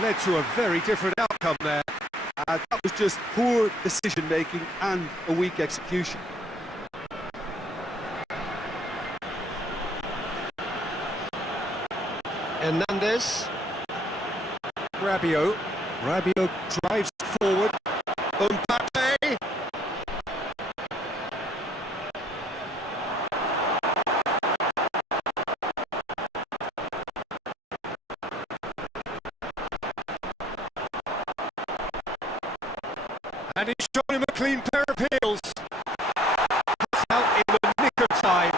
led to a very different outcome there. That was just poor decision-making and a weak execution. Hernandez. Rabiot drives forward. PAKE. And he's shown him a clean pair of heels. Pass out in the nick of time.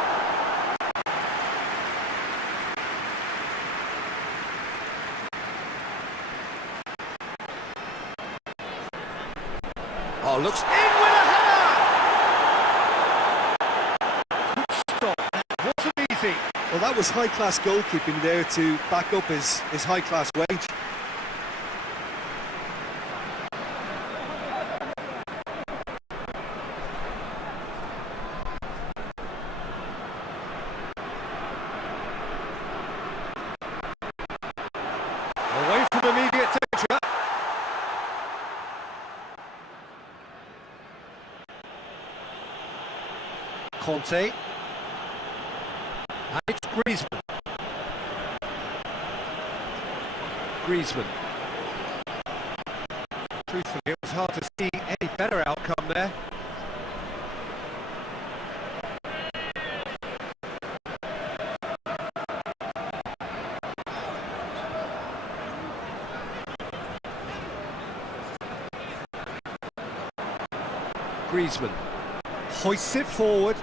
Oh, looks in with a header! Good stop, that wasn't easy. Well, that was high-class goalkeeping there to back up his high-class wage. Away from immediate danger. Conte. And it's Griezmann. Truthfully, it was hard to see any better outcome there. Griezmann hoists it forward.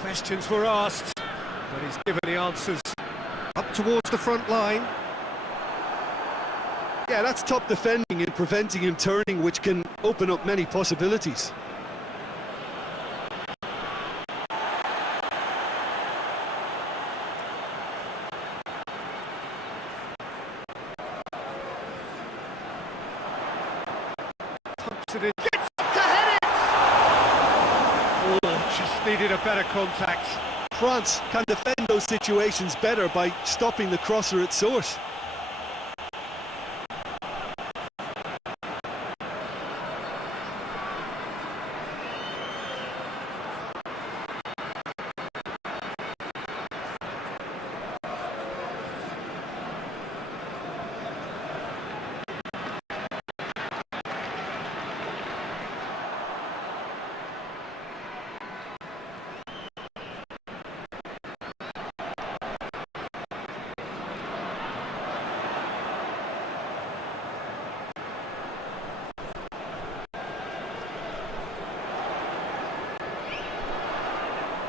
Questions were asked, but he's given the answers. Up towards the front line. Yeah, that's top defending and preventing him turning, which can open up many possibilities. Pumps it in. Gets to head it! Oh, just needed a better contact. France can defend those situations better by stopping the crosser at source.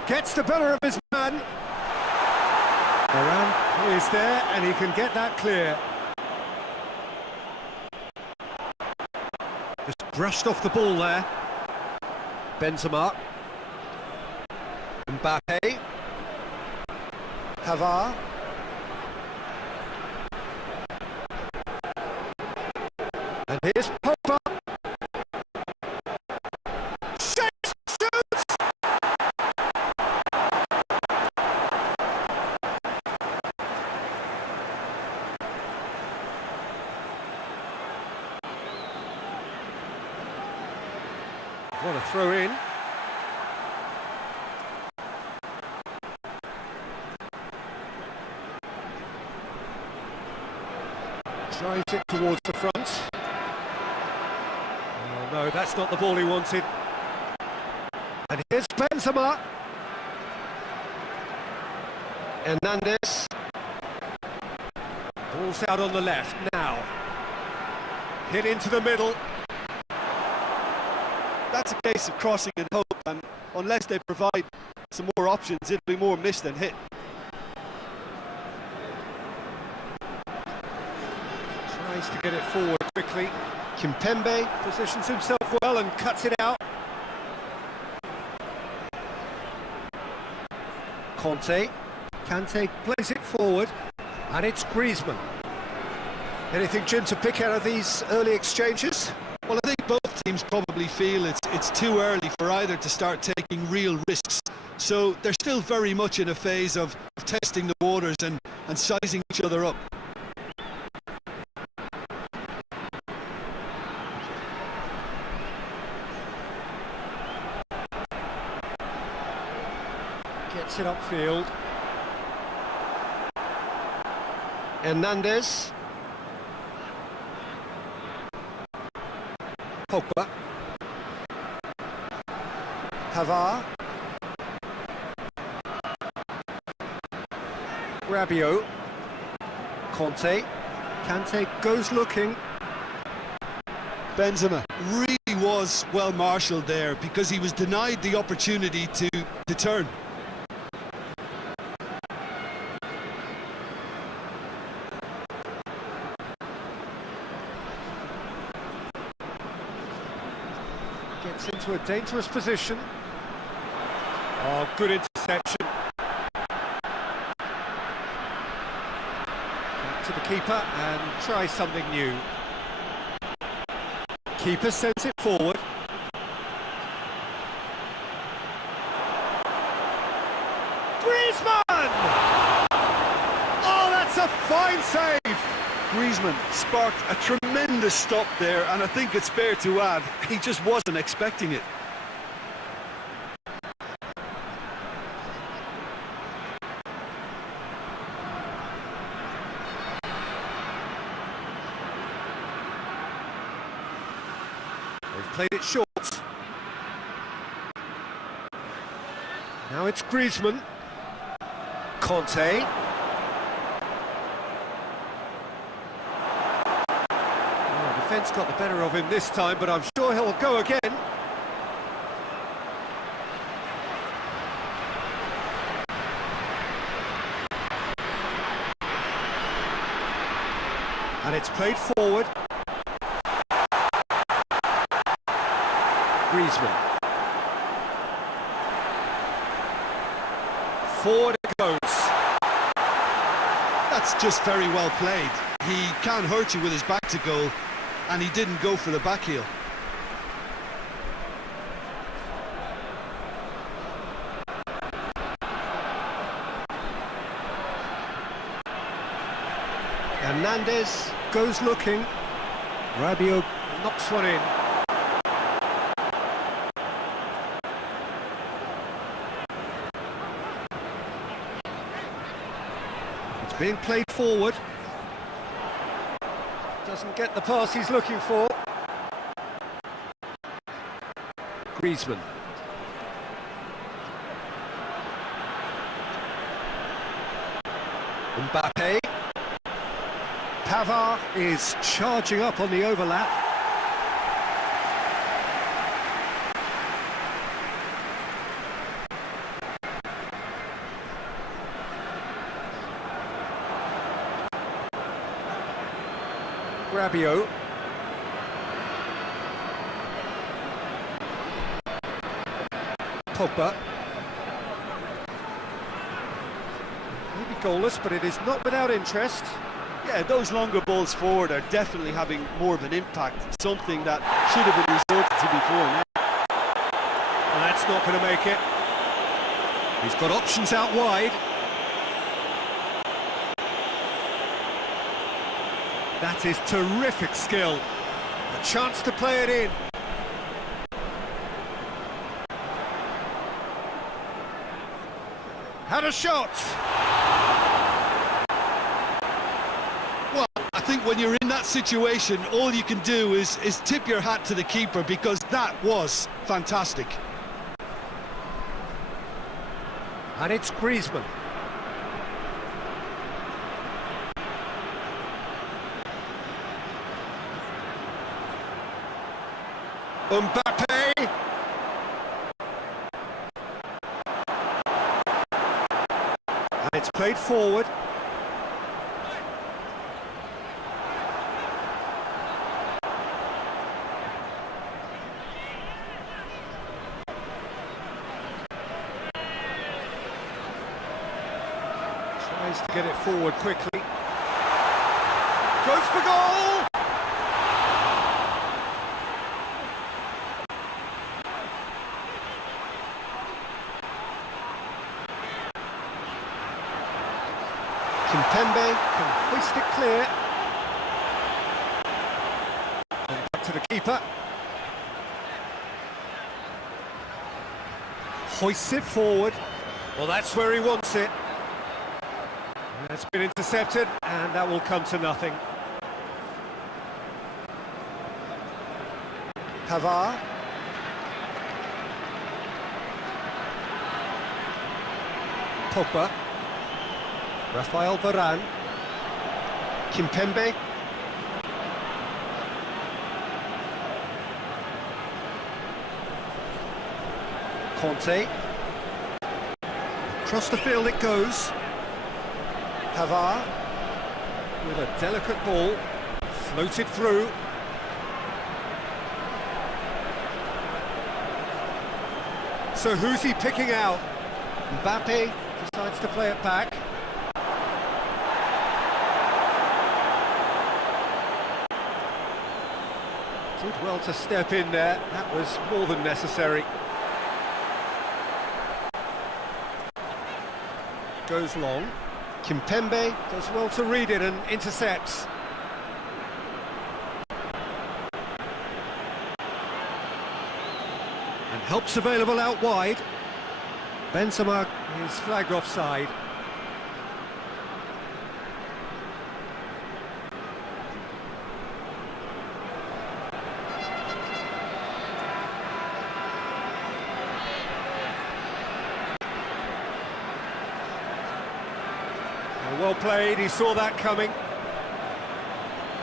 Gets the better of his man. Moran is there and he can get that clear. Just brushed off the ball there. Benzema. Mbappe. Pavard. And here's Pogba. What a throw in. Drives it towards the front. Oh no, that's not the ball he wanted. And here's Benzema. Hernandez. Ball's out on the left now. Hit into the middle. That's a case of crossing and hope, and unless they provide some more options, it'll be more miss than hit. Tries to get it forward quickly. Kimpembe positions himself well and cuts it out. Kante plays it forward, and it's Griezmann. Anything, Jim, to pick out of these early exchanges? Well, I think both teams probably feel it's too early for either to start taking real risks. So they're still very much in a phase of testing the waters and sizing each other up. Gets it upfield. Hernandez. Pogba. Pavard. Rabiot. Kante goes looking. Benzema really was well marshalled there because he was denied the opportunity to turn. Gets into a dangerous position. Oh, good interception. Back to the keeper and try something new. Keeper sends it forward. Griezmann! Oh, that's a fine save! Griezmann sparked a tremendous stop there, and I think it's fair to add, he just wasn't expecting it. They've played it short. Now it's Griezmann. Kante. Defence got the better of him this time, but I'm sure he'll go again. And it's played forward. Griezmann. Forward it goes. That's just very well played. He can hurt you with his back to goal, and he didn't go for the back heel. Hernandez goes looking. Rabiot knocks one in. It's being played forward. Doesn't get the pass he's looking for. Griezmann. Mbappe. Pavard is charging up on the overlap. Rabiot. Pogba. Maybe goalless, but it is not without interest. Yeah, those longer balls forward are definitely having more of an impact, something that should have been resorted to before now. And that's not going to make it. He's got options out wide. That is terrific skill. A chance to play it in. Had a shot. Well, I think when you're in that situation, all you can do is tip your hat to the keeper, because that was fantastic. And it's Griezmann. Mbappe. And it's played forward. Tries to get it forward quickly. Goes for goal! Kimpembe can hoist it clear. And back to the keeper. Hoists it forward. Well, that's where he wants it. That's been intercepted, and that will come to nothing. Pavard. Pogba. Rafael Varane. Kimpembe. Conte. Across the field it goes. Pavard with a delicate ball, floated through. So who's he picking out? Mbappe decides to play it back. Did well to step in there, that was more than necessary. Goes long. Kimpembe does well to read it and intercepts. And help's available out wide. Benzema is flagged offside. Well played, he saw that coming.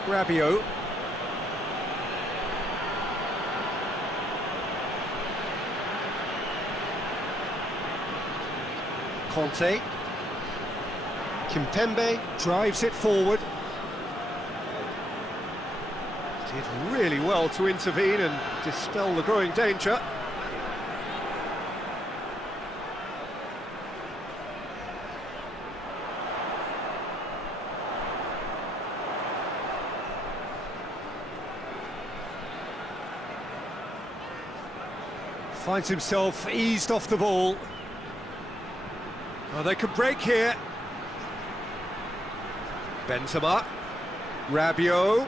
Rabiot. Conte. Kimpembe drives it forward. Did really well to intervene and dispel the growing danger. Finds himself eased off the ball. Oh, they could break here. Benzema. Rabiot.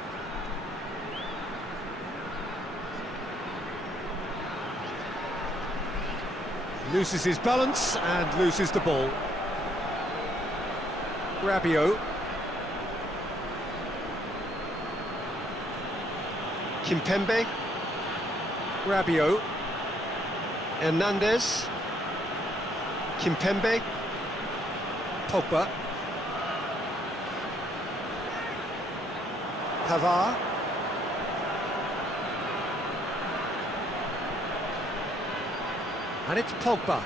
Loses his balance and loses the ball. Rabiot. Kimpembe. Rabiot. Hernandez. Kimpembe. Pogba. Pavard. And it's Pogba.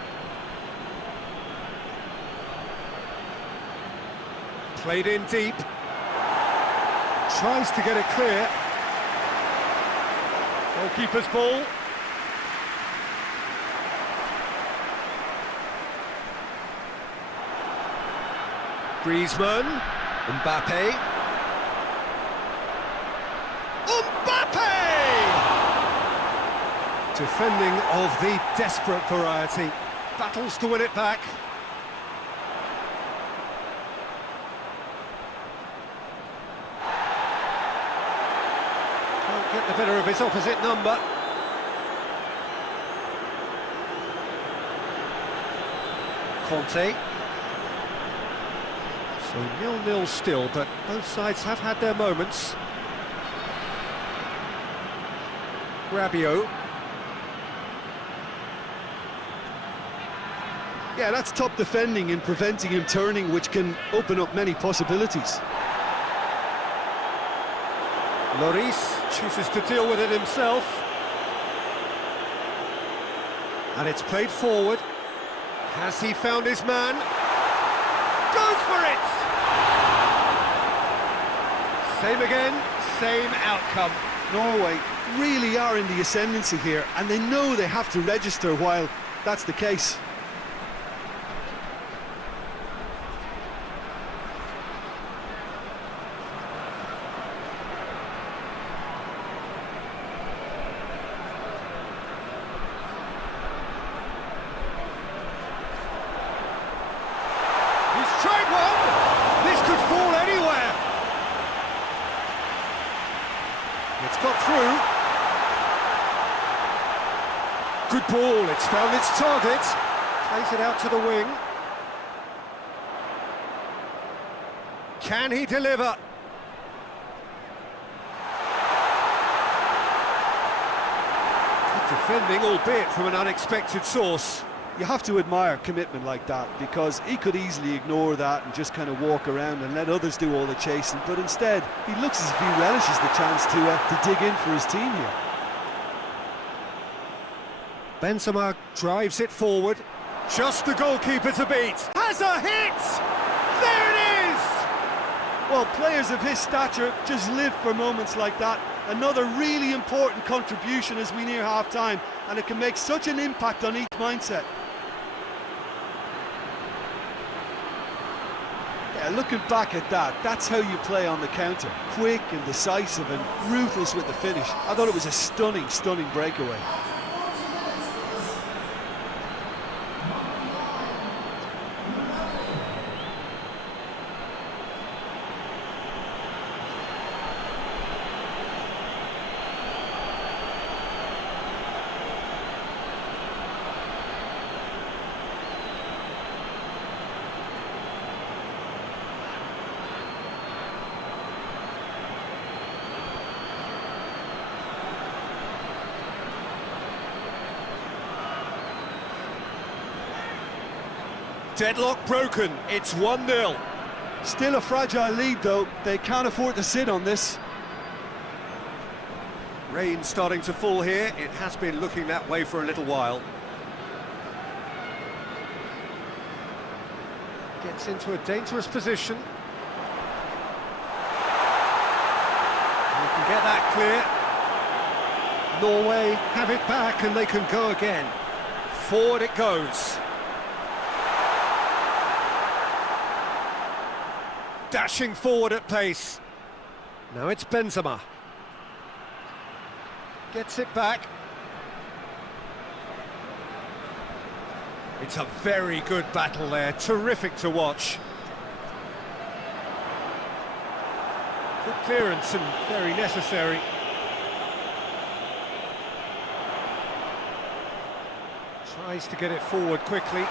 Played in deep. Tries to get it clear. Goalkeeper's ball. Griezmann, Mbappe. Mbappe! Defending of the desperate variety. Battles to win it back. Can't get the better of his opposite number. Conte. So 0-0 still, but both sides have had their moments. Rabiot. Yeah, that's top defending and preventing him turning, which can open up many possibilities. Lloris chooses to deal with it himself. And it's played forward. Has he found his man? Goes for it! Same again, same outcome. Norway really are in the ascendancy here, and they know they have to register while that's the case. He's tried one! This could fall anywhere! It's got through. Good ball, it's found its target. Plays it out to the wing. Can he deliver? Good defending, albeit from an unexpected source. You have to admire commitment like that, because he could easily ignore that and just kind of walk around and let others do all the chasing, but instead he looks as if he relishes the chance to dig in for his team here. Benzema drives it forward. Just the goalkeeper to beat. Has a hit! There it is! Well, players of his stature just live for moments like that. Another really important contribution as we near half-time, and it can make such an impact on each mindset. Yeah, looking back at that, that's how you play on the counter. Quick and decisive and ruthless with the finish. I thought it was a stunning, stunning breakaway. Deadlock broken, it's 1-0. Still a fragile lead though, they can't afford to sit on this. Rain starting to fall here, it has been looking that way for a little while. Gets into a dangerous position. They can get that clear. Norway have it back and they can go again. Forward it goes. Dashing forward at pace. Now it's Benzema. Gets it back. It's a very good battle there, terrific to watch. Good clearance and very necessary. Tries to get it forward quickly.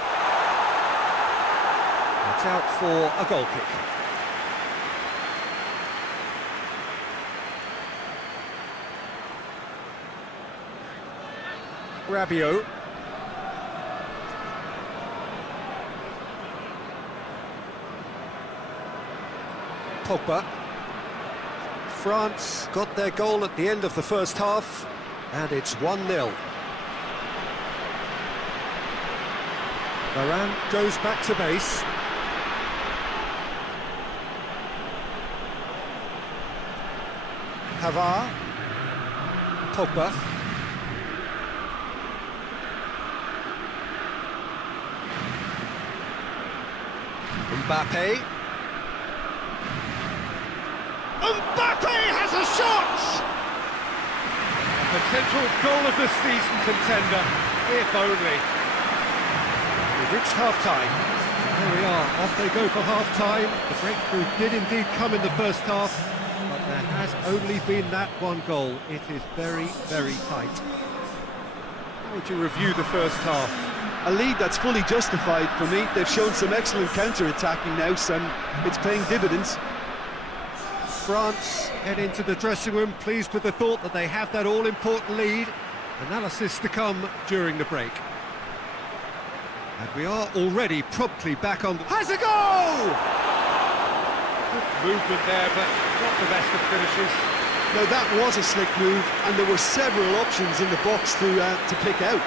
It's out for a goal kick. Rabiot. Pogba. France got their goal at the end of the first half, and it's 1-0. Varane goes back to base. Havard. Pogba. Mbappe. Mbappe has a shot! A potential goal of the season contender, if only. We've reached half-time. There we are, off they go for half-time. The breakthrough did indeed come in the first half, but there has only been that one goal. It is very, very tight. How would you review the first half? A lead that's fully justified for me. They've shown some excellent counter-attacking now, and it's paying dividends. France head into the dressing room pleased with the thought that they have that all-important lead. Analysis to come during the break. And we are already promptly back on. Has a goal! Good movement there, but not the best of finishes. Now that was a slick move, and there were several options in the box to pick out.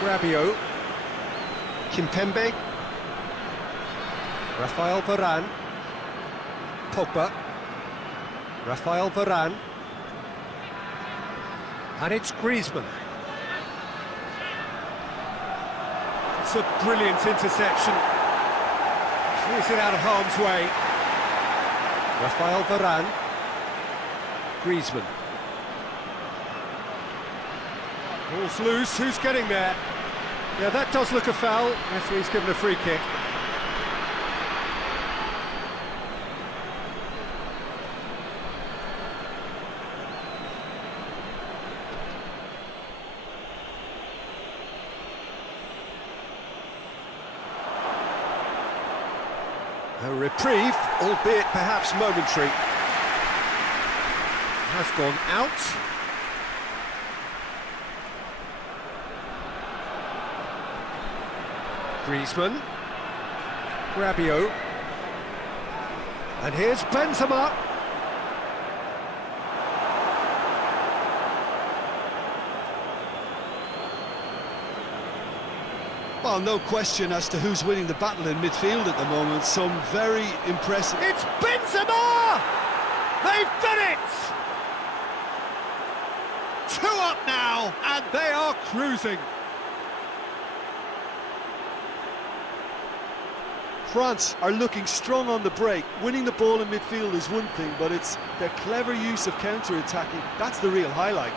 Rabiot. Kimpembe. Raphael Varane. Pogba. Raphael Varane. And it's Griezmann. It's a brilliant interception. Clears it out of harm's way. Raphael Varane. Griezmann. Ball's loose, who's getting there? Yeah, that does look a foul. Referee's given a free kick. A reprieve, albeit perhaps momentary. Has gone out. Griezmann. Rabiot. And here's Benzema. Well, no question as to who's winning the battle in midfield at the moment. Some very impressive... It's Benzema! They've done it! 2 up now, and they are cruising. France are looking strong on the break. Winning the ball in midfield is one thing, but it's their clever use of counter-attacking. That's the real highlight.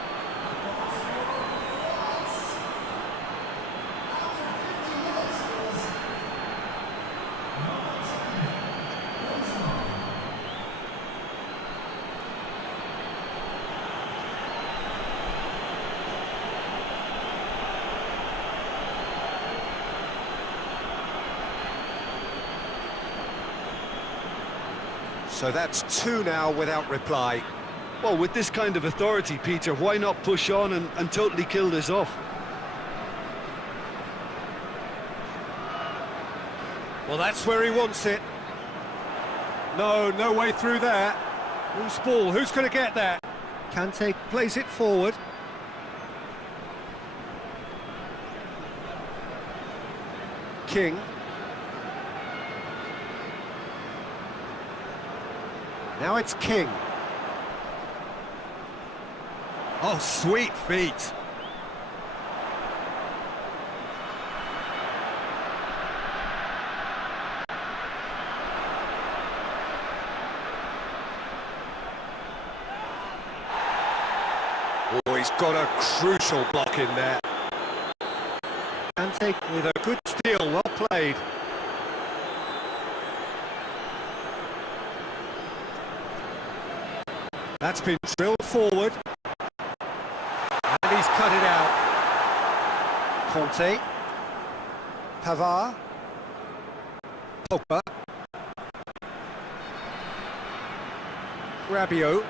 So that's 2 now without reply. Well, with this kind of authority, Peter, why not push on and totally kill this off? Well, that's where he wants it. No way through there. Loose ball, who's going to get that? Kante plays it forward. King. Now it's King. Oh, sweet feet. Oh, he's got a crucial block in there. Kante with a good steal, well played. That's been drilled forward. And he's cut it out. Conte. Pavard. Pogba. Rabiot.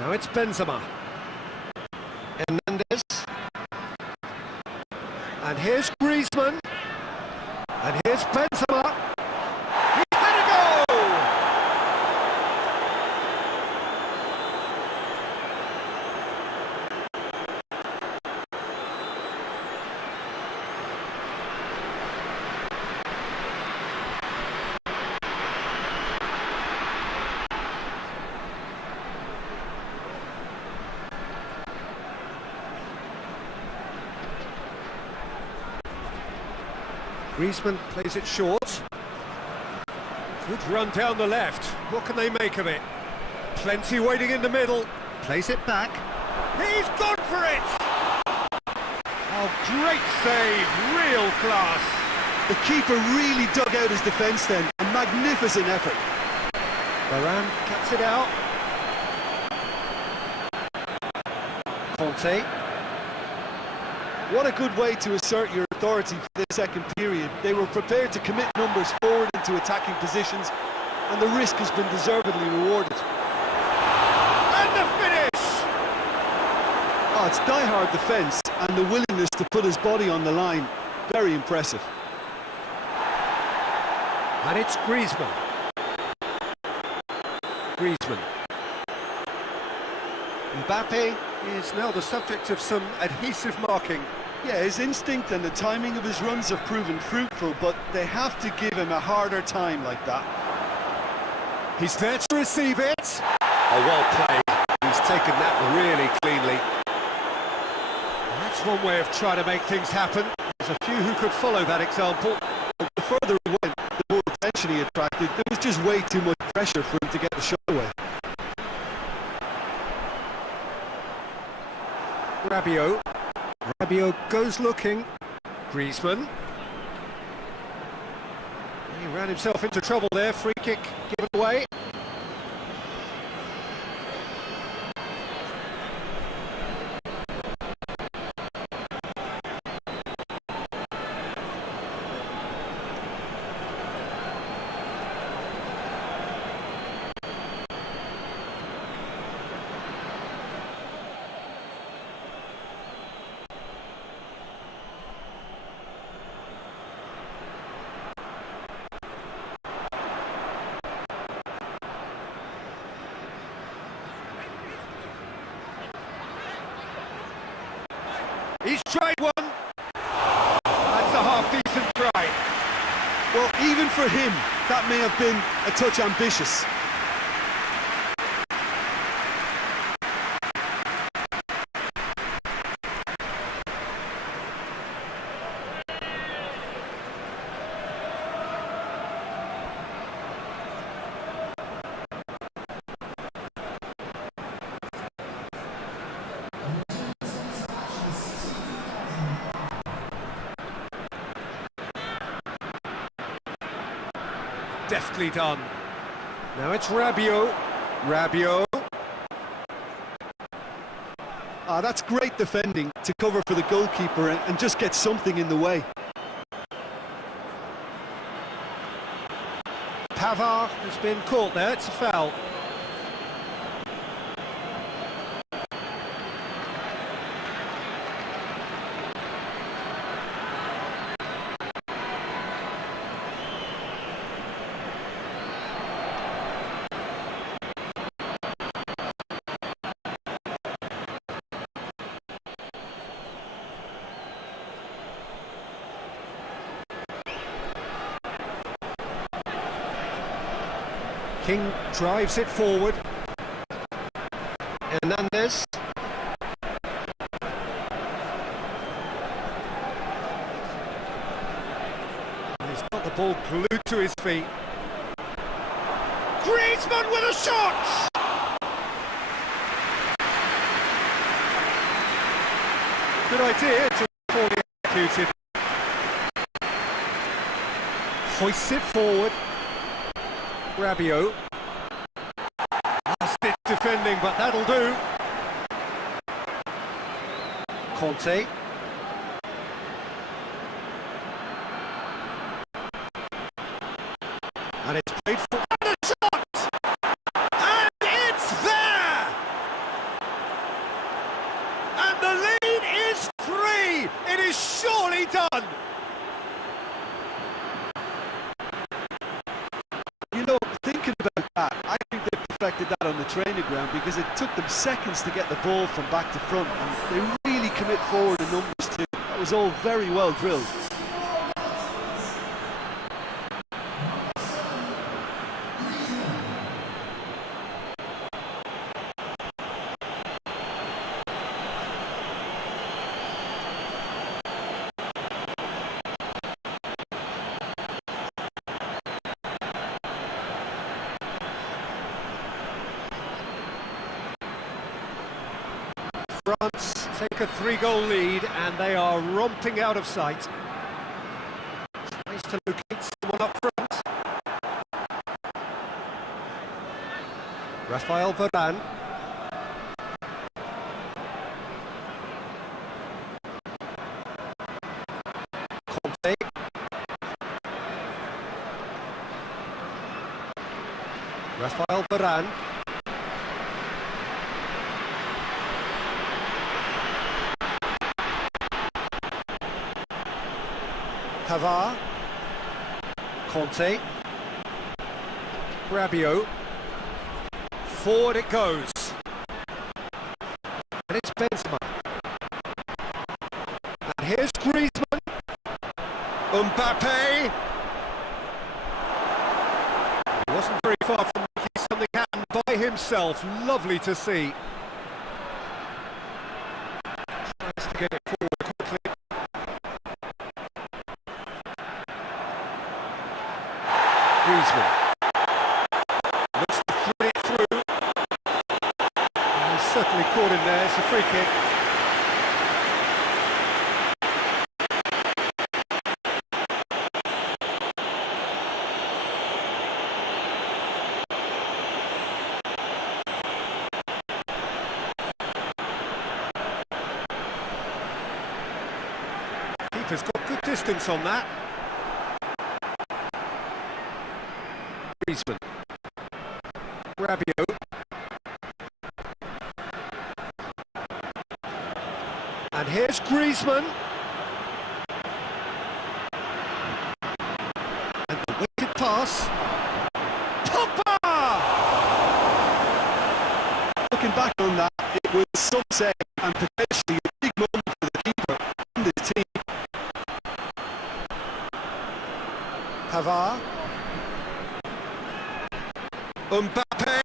Now it's Benzema. Hernandez. And here's Griezmann. And here's Benzema. He's had a goal! Griezmann plays it short. Good run down the left. What can they make of it? Plenty waiting in the middle. Plays it back. He's gone for it! Oh, great save. Real class. The keeper really dug out his defence then. A magnificent effort. Varane cuts it out. Conte. What a good way to assert your authority for the second period. They were prepared to commit numbers forward into attacking positions, and the risk has been deservedly rewarded. And the finish! Oh, it's die-hard defence, and the willingness to put his body on the line. Very impressive. And it's Griezmann. Griezmann. Mbappe is now the subject of some adhesive marking. Yeah, his instinct and the timing of his runs have proven fruitful, but they have to give him a harder time like that. He's there to receive it. Oh, well played. He's taken that really cleanly. That's one way of trying to make things happen. There's a few who could follow that example. The further he went, the more attention he attracted. There was just way too much pressure for him to get the shot away. Rabiot. Rabiot goes looking. Griezmann. He ran himself into trouble there. Free kick given away. He's tried one. That's a half-decent try. Well, even for him, that may have been a touch ambitious. Deftly done. Now it's Rabiot. Rabiot. That's great defending to cover for the goalkeeper and just get something in the way. Pavard has been caught there. It's a foul. King drives it forward. Hernandez. He's got the ball glued to his feet. Griezmann with a shot! Good idea, just poorly executed. Hoists it forward. Rabiot. Last-ditch defending, but that'll do. Conte. And it's played for and a shot! And it's there! And the lead is 3! It is surely done! You know, thinking about that, I think they perfected that on the training ground because it took them seconds to get the ball from back to front, and they really commit forward in numbers too. That was all very well drilled. France take a 3-goal lead and they are romping out of sight. Tries to locate someone up front. Raphael Varane. Conte. Raphael Varane. Pavard, Conte, Rabiot, forward it goes, and it's Benzema, and here's Griezmann, Mbappe, he wasn't very far from making something happen by himself, lovely to see, tries to get it forward quickly. Griezmann looks to thread it through. And he's certainly caught him there. It's a free kick. Keeper's got good distance on that. Griezmann, Rabiot, and here's Griezmann, and the wicked pass, Pogba! Looking back on that, it was some say and potentially a big moment for the keeper. Pavard. Mbappe.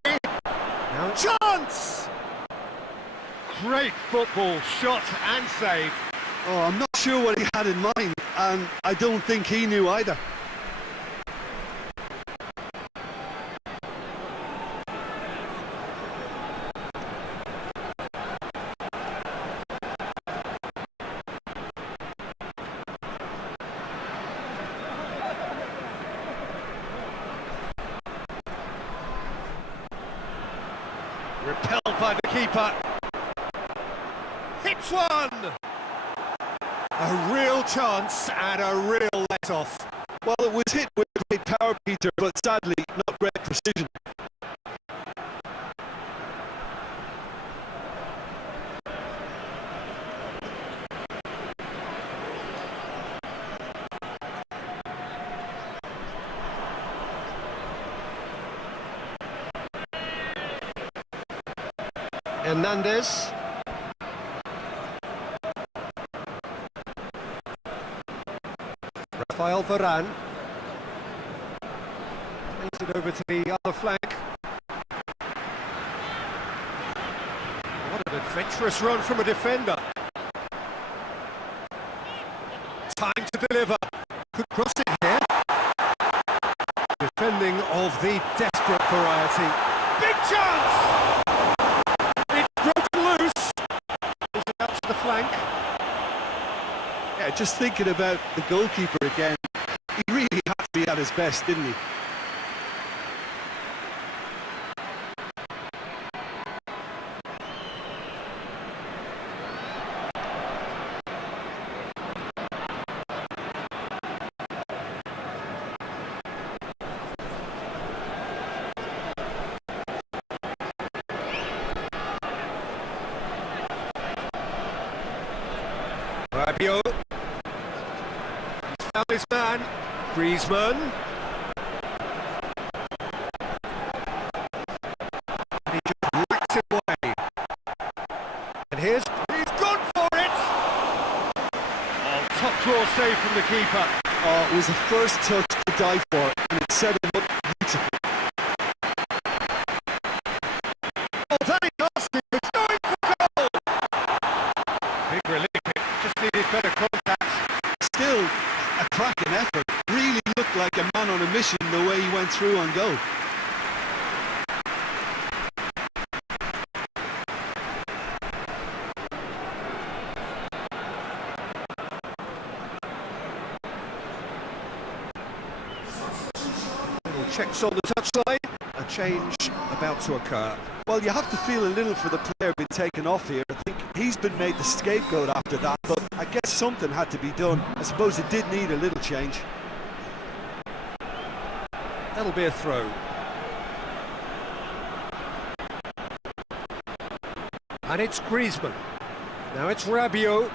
Now chance! Great football, shot and save. Oh, I'm not sure what he had in mind, and I don't think he knew either. Repelled by the keeper. Hits one! A real chance and a real let-off. Well, it was hit with great power, Peter, but sadly not great precision. Hernandez. Rafael Varane. Plays it over to the other flank. What an adventurous run from a defender. Time to deliver. Could cross it here. Defending of the desperate variety. Big chance! Out to the flank. Yeah, just thinking about the goalkeeper again, he really had to be at his best, didn't he? Rabiot. He's found his man. Griezmann. And he just whacked it away. And he's gone for it! Oh, top draw save from the keeper. Oh, it was the first touch to die for, and it set him up beautifully. Oh, Danny Garcia is going for goal! Big relief. Just needed better contact. Still a cracking effort. Really looked like a man on a mission the way he went through on goal. Checks on the touchline. A change about to occur. Well, you have to feel a little for the player being taken off here. I think he's been made the scapegoat after that, but I guess something had to be done. I suppose it did need a little change. That'll be a throw. And it's Griezmann. Now it's Rabiot.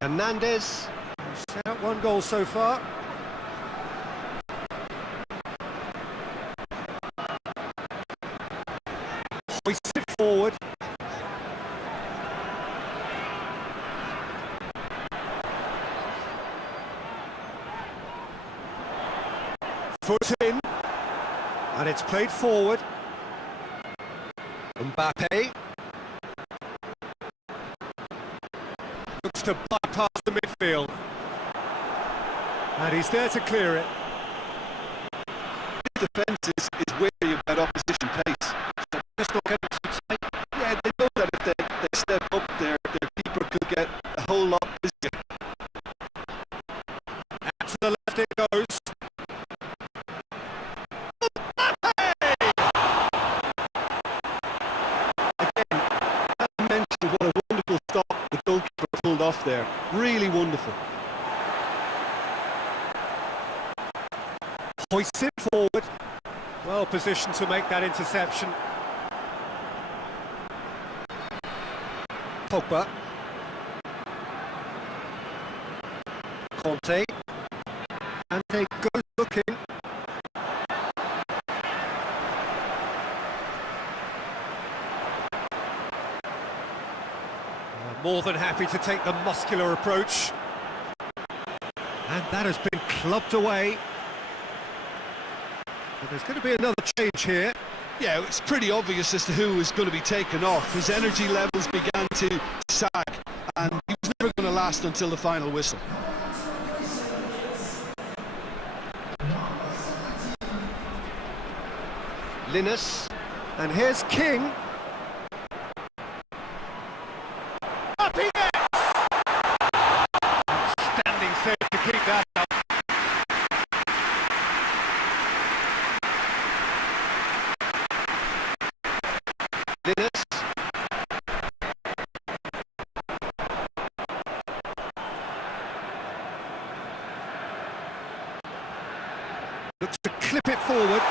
Hernandez. Set up one goal so far. Hoists it forward. Foot in. And it's played forward. Mbappe. Looks to bypass the midfield. And he's there to clear it. The defence is wary about opposition pace. So just not getting too tight. Yeah, they know that if they step up, their keeper could get a whole lot busier. And to the left it goes. Again, I mentioned what a wonderful stop the goalkeeper pulled off there. Really wonderful. Hoists it forward. Well positioned to make that interception. Pogba. Conte. And they go looking. More than happy to take the muscular approach. And that has been clubbed away. But there's going to be another change here. Yeah, it's pretty obvious as to who was going to be taken off. His energy levels began to sag, and he was never going to last until the final whistle. Linus, and here's King. Up he gets! Standing save to keep that out. Linus. Looks to clip it forward.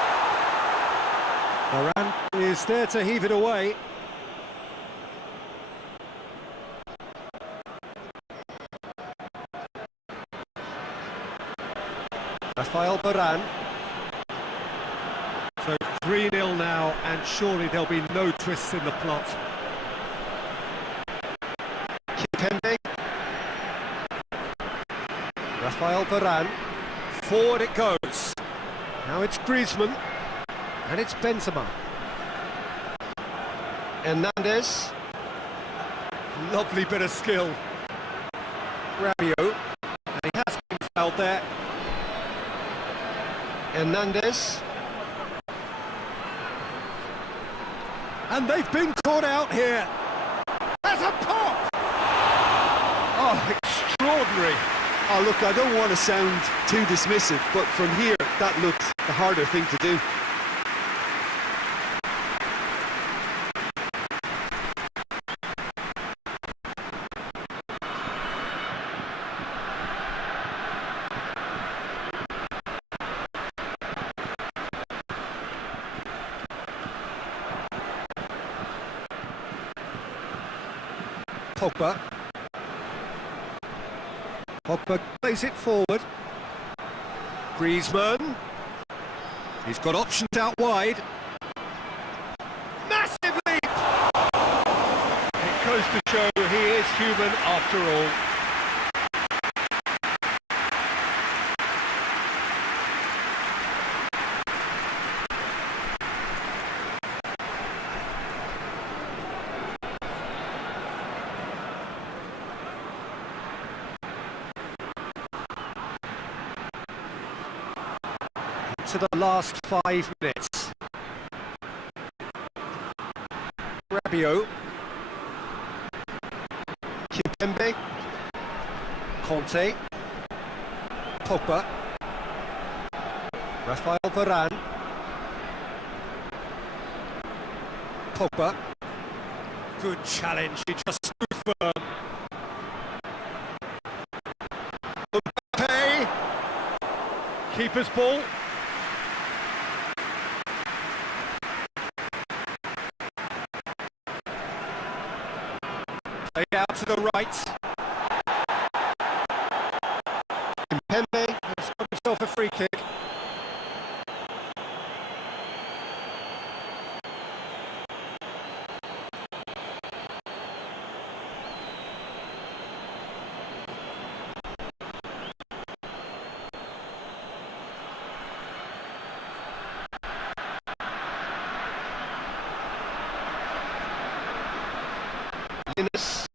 Varane is there to heave it away. Rafael Varane. So 3-0 now, and surely there'll be no twists in the plot. Kimpembe. Rafael Varane. Forward it goes. Now it's Griezmann. And it's Benzema. Hernandez. Lovely bit of skill. Rabiot. And he has been fouled there. Hernandez. And they've been caught out here. There's a pop! Oh, extraordinary. Oh, look, I don't want to sound too dismissive, but from here, that looked the harder thing to do. Pogba. Pogba plays it forward. Griezmann. He's got options out wide. Massive leap! It goes to show he is human after all. To the last 5 minutes. Rabiot. Kimpembe. Conte. Pogba. Rafael Varane. Pogba. Good challenge, he just stood firm. Mbappe. Keeper's ball. Play out to the right. Kimpembe has got himself a free kick. Linus.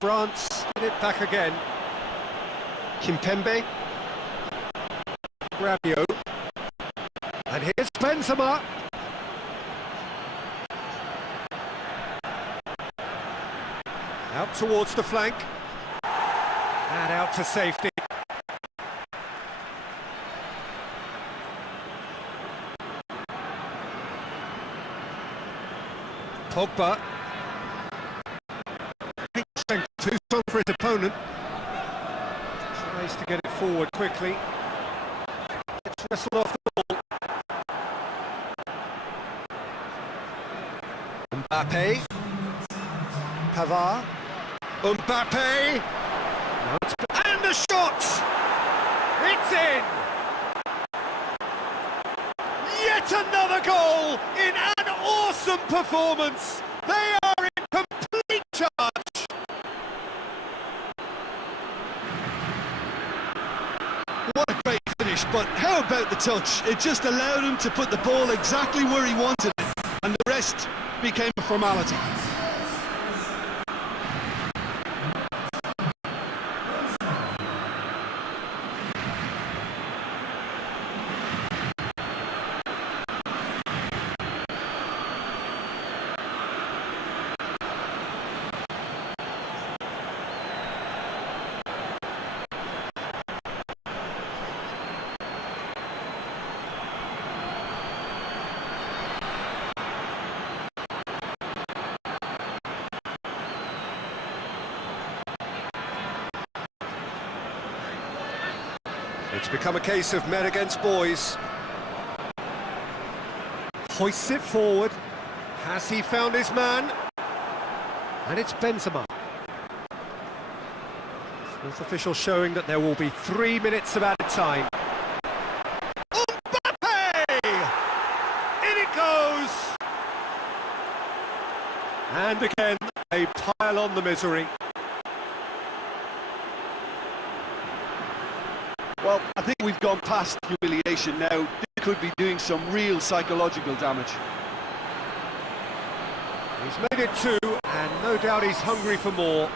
France get it back again. Kimpembe. Rabiot. And here's Benzema. Out towards the flank. And out to safety. Pogba. Too strong for his opponent. Tries to get it forward quickly. Gets wrestled off the ball. Mbappe. Pavard. Mbappe. No, and the shot! It's in! Yet another goal in an awesome performance. They are in complete but how about the touch? It just allowed him to put the ball exactly where he wanted it, and the rest became a formality. It's become a case of men against boys. Hoists it forward. Has he found his man? And it's Benzema. Fourth official showing that there will be 3 minutes of added time. Mbappe! In it goes! And again, they pile on the misery. Well, I think we've gone past humiliation now. They could be doing some real psychological damage. He's made it 2, and no doubt he's hungry for more.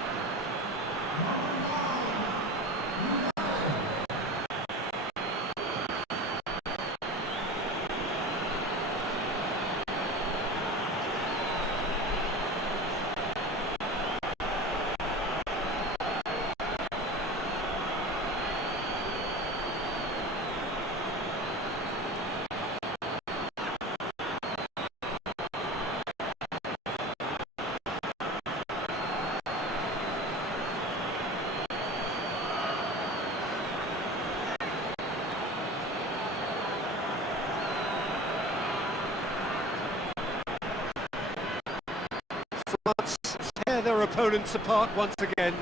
France tear their opponents apart once again.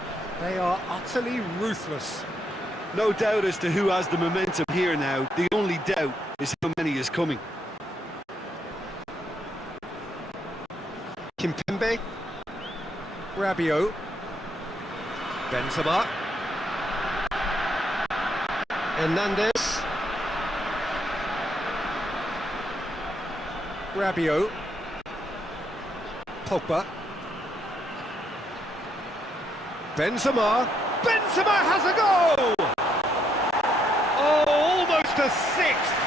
They are utterly ruthless. No doubt as to who has the momentum here now. The only doubt is how many is coming. Kimpembe, Rabiot, Benzema, Hernandez, Rabiot, Pogba, Benzema has a goal! Oh, almost a sixth!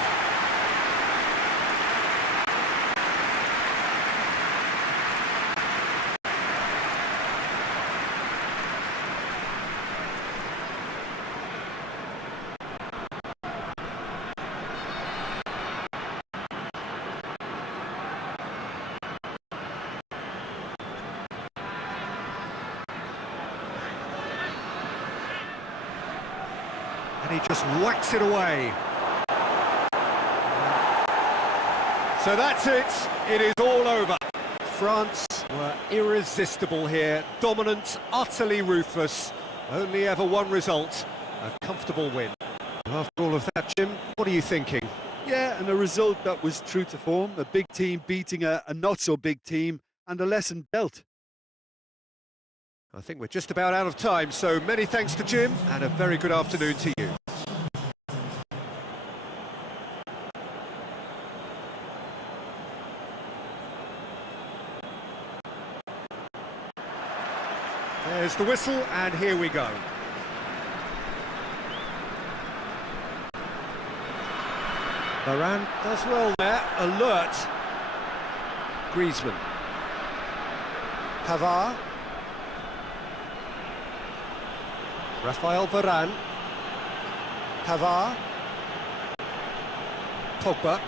And he just whacks it away. So that's it. It is all over. France were irresistible here. Dominant, utterly ruthless. Only ever one result. A comfortable win. After all of that, Jim, what are you thinking? Yeah, and a result that was true to form. A big team beating a not-so-big team, and a lesson dealt. I think we're just about out of time, so many thanks to Jim, and a very good afternoon to you. There's the whistle, and here we go. Varane does well there, alert. Griezmann. Pavard. Rafael Varane. Pavard. Pogba.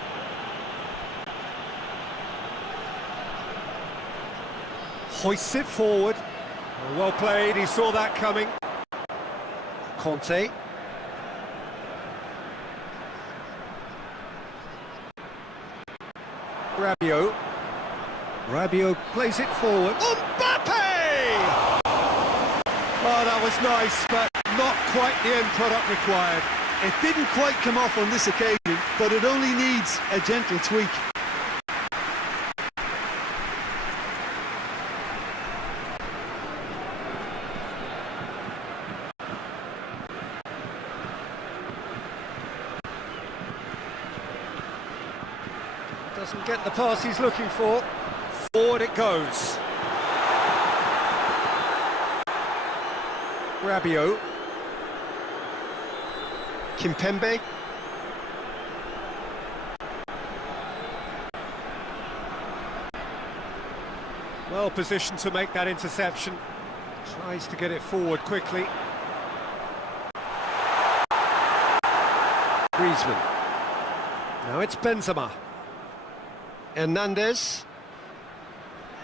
Hoists it forward. Well played, he saw that coming. Conte. Rabiot plays it forward. Mbappe! Oh, that was nice, but not quite the end product required. It didn't quite come off on this occasion, but it only needs a gentle tweak. Doesn't get the pass he's looking for. Forward it goes. Rabiot. Kimpembe. Well positioned to make that interception. Tries to get it forward quickly. Griezmann. Now it's Benzema. Hernandez.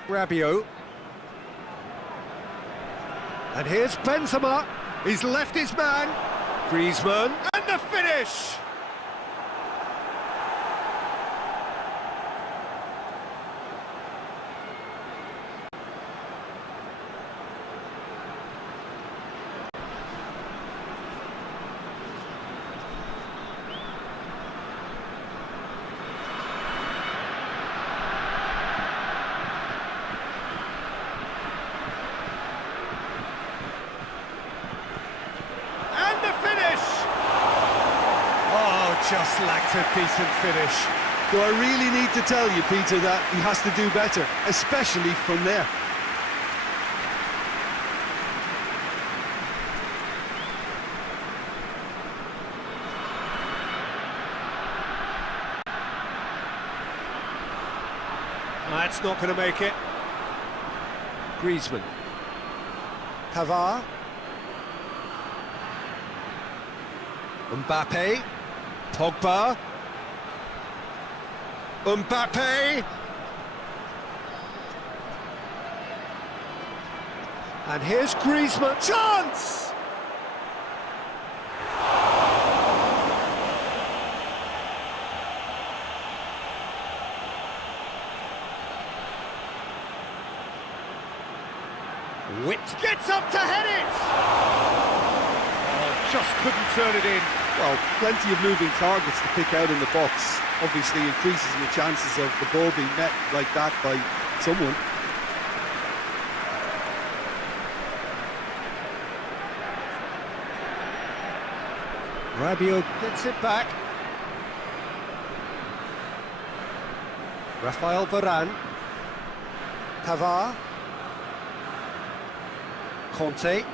Rabiot. And here's Benzema. He's left his man. Griezmann. And the finish! Just lacked a decent finish. Do I really need to tell you, Peter, that he has to do better, especially from there? That's not going to make it. Griezmann. Pavard. Mbappe. Pogba. Mbappe. And here's Griezmann. Chance! Witt gets up to head it! Oh, just couldn't turn it in. Well, plenty of moving targets to pick out in the box. Obviously increases your chances of the ball being met like that by someone. Rabiot gets it back. Raphael Varane. Pavard. Conte.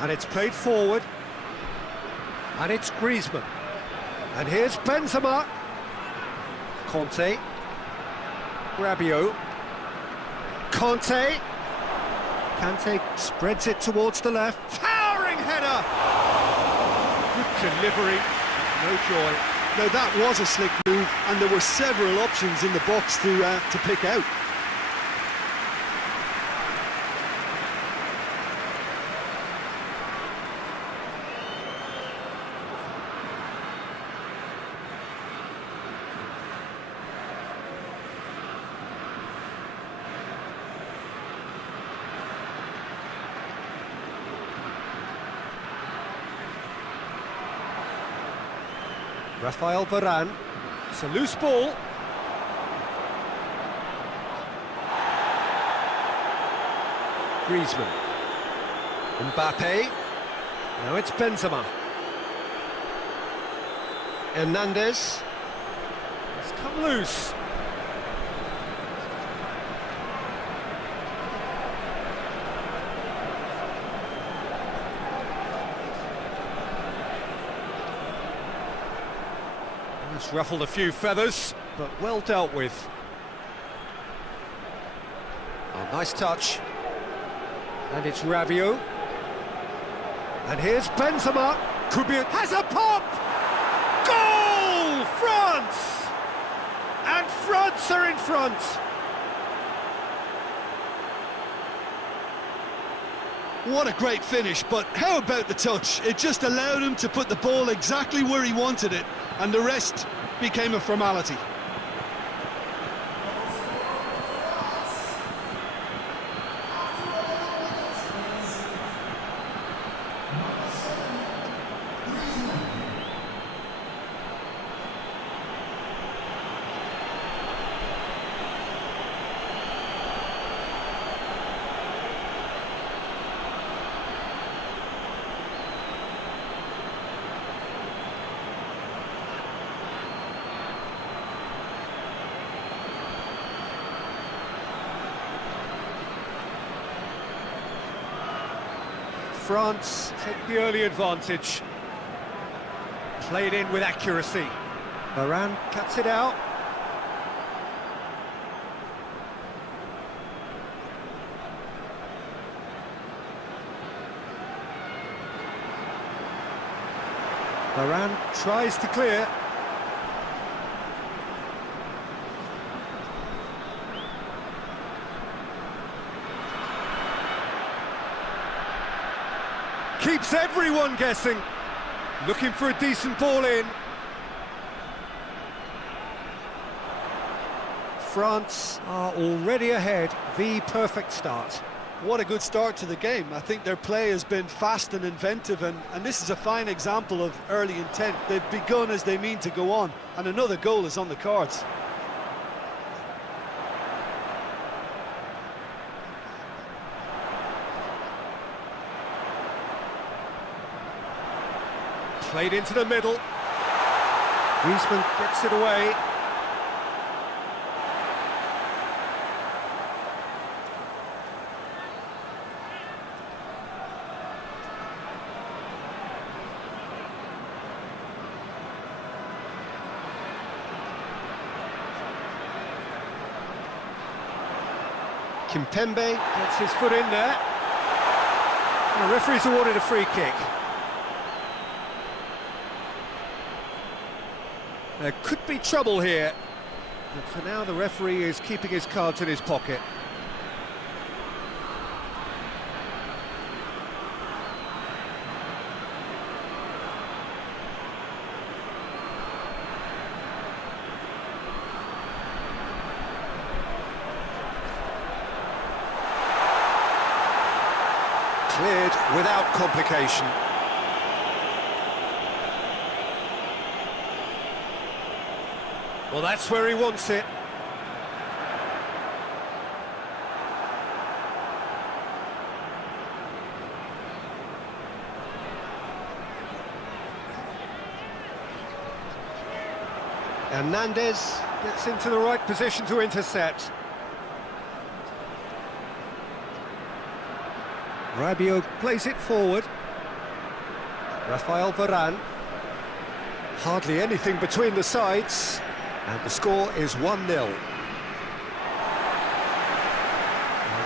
And it's played forward. And it's Griezmann. And here's Benzema. Conte. Rabiot. Conte. Kante spreads it towards the left. Towering header! Good delivery. No joy. Now that was a slick move, and there were several options in the box to pick out. Raphael Varane. It's a loose ball. Griezmann. Mbappe. Now it's Benzema. Hernandez. It's come loose. It's ruffled a few feathers, but well dealt with. Oh, nice touch. And it's Rabiot. And here's Benzema. Could be has a pop! Goal! France! And France are in front. What a great finish, but how about the touch? It just allowed him to put the ball exactly where he wanted it, and the rest became a formality. France take the early advantage. Played in with accuracy. Varane cuts it out. Varane tries to clear. Keeps everyone guessing. Looking for a decent ball in. France are already ahead. The perfect start. What a good start to the game. I think their play has been fast and inventive, and this is a fine example of early intent. They've begun as they mean to go on, and another goal is on the cards. Played into the middle. Griezmann gets it away. Kimpembe gets his foot in there. And the referee's awarded a free kick. There could be trouble here, but for now the referee is keeping his cards in his pocket. Cleared without complication. Well, that's where he wants it. Hernandez gets into the right position to intercept. Rabiot plays it forward. Rafael Varane. Hardly anything between the sides. And the score is 1-0. There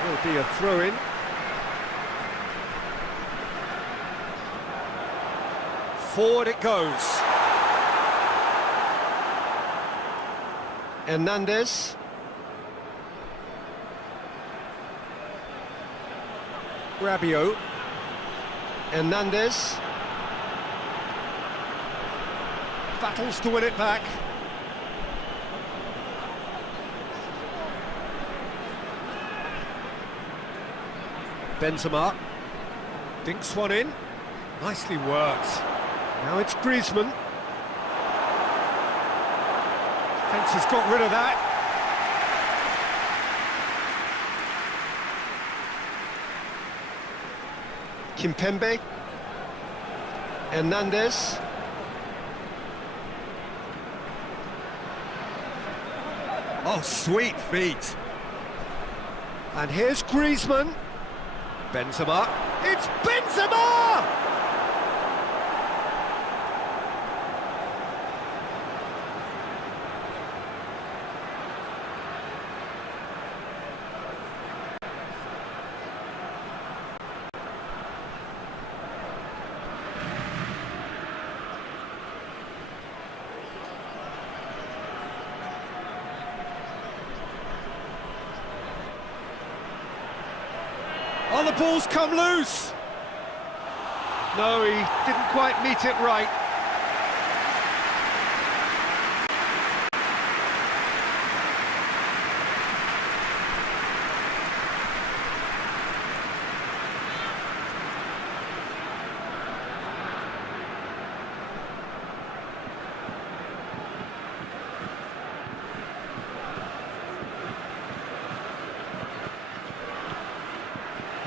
will be a throw-in. Forward it goes. Hernandez. Rabiot. Hernandez. Battles to win it back. Benzema dinks one in, nicely worked. Now it's Griezmann. Defence has got rid of that. Kimpembe. Hernandez. Oh, sweet feet. And here's Griezmann. Benzema. It's Benzema! Oh, the ball's come loose! No, he didn't quite meet it right.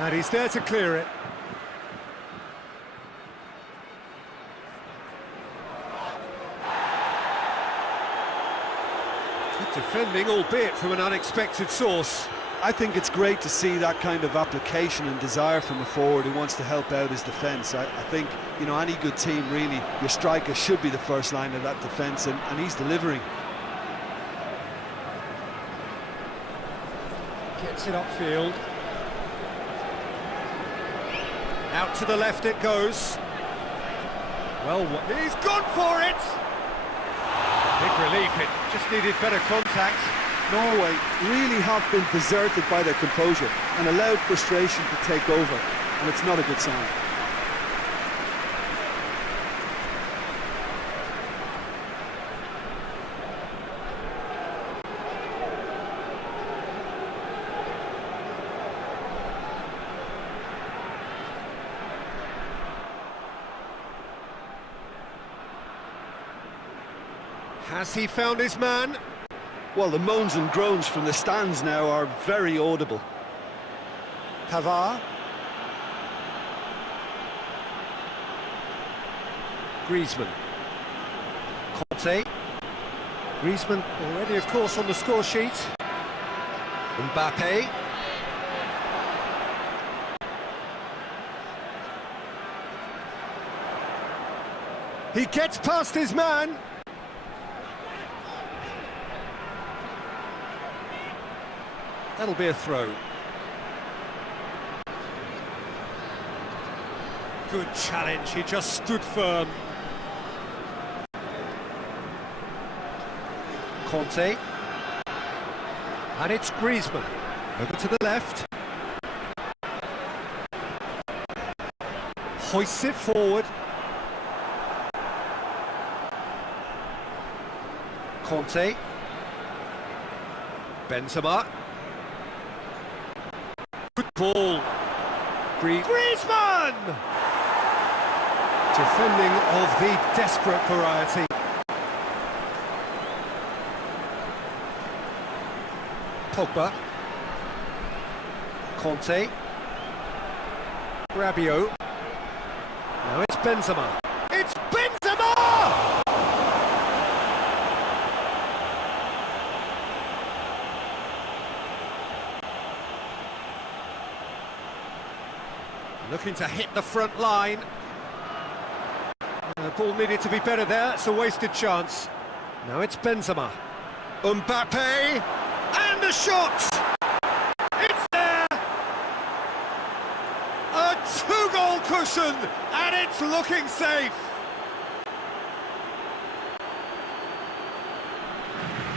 And he's there to clear it. Good defending, albeit from an unexpected source. I think it's great to see that kind of application and desire from a forward who wants to help out his defence. I think, you know, any good team, really, your striker should be the first line of that defence, and he's delivering. Gets it upfield. Out to the left it goes. Well, he's gone for it! Big relief, it just needed better contact. Norway really have been deserted by their composure and allowed frustration to take over, and it's not a good sign. Has he found his man? Well, the moans and groans from the stands now are very audible. Pavard. Griezmann. Conte. Griezmann already, of course, on the score sheet. Mbappe. He gets past his man. That'll be a throw. Good challenge, he just stood firm. Conte. And it's Griezmann. Over to the left. Hoists it forward. Conte. Benzema. Good ball. Griezmann! Defending of the desperate variety. Pogba. Conte. Rabiot. Now it's Benzema. It's Benzema! Looking to hit the front line. The ball needed to be better there, it's a wasted chance. Now it's Benzema. Mbappe! And the shot! It's there! A two-goal cushion, and it's looking safe!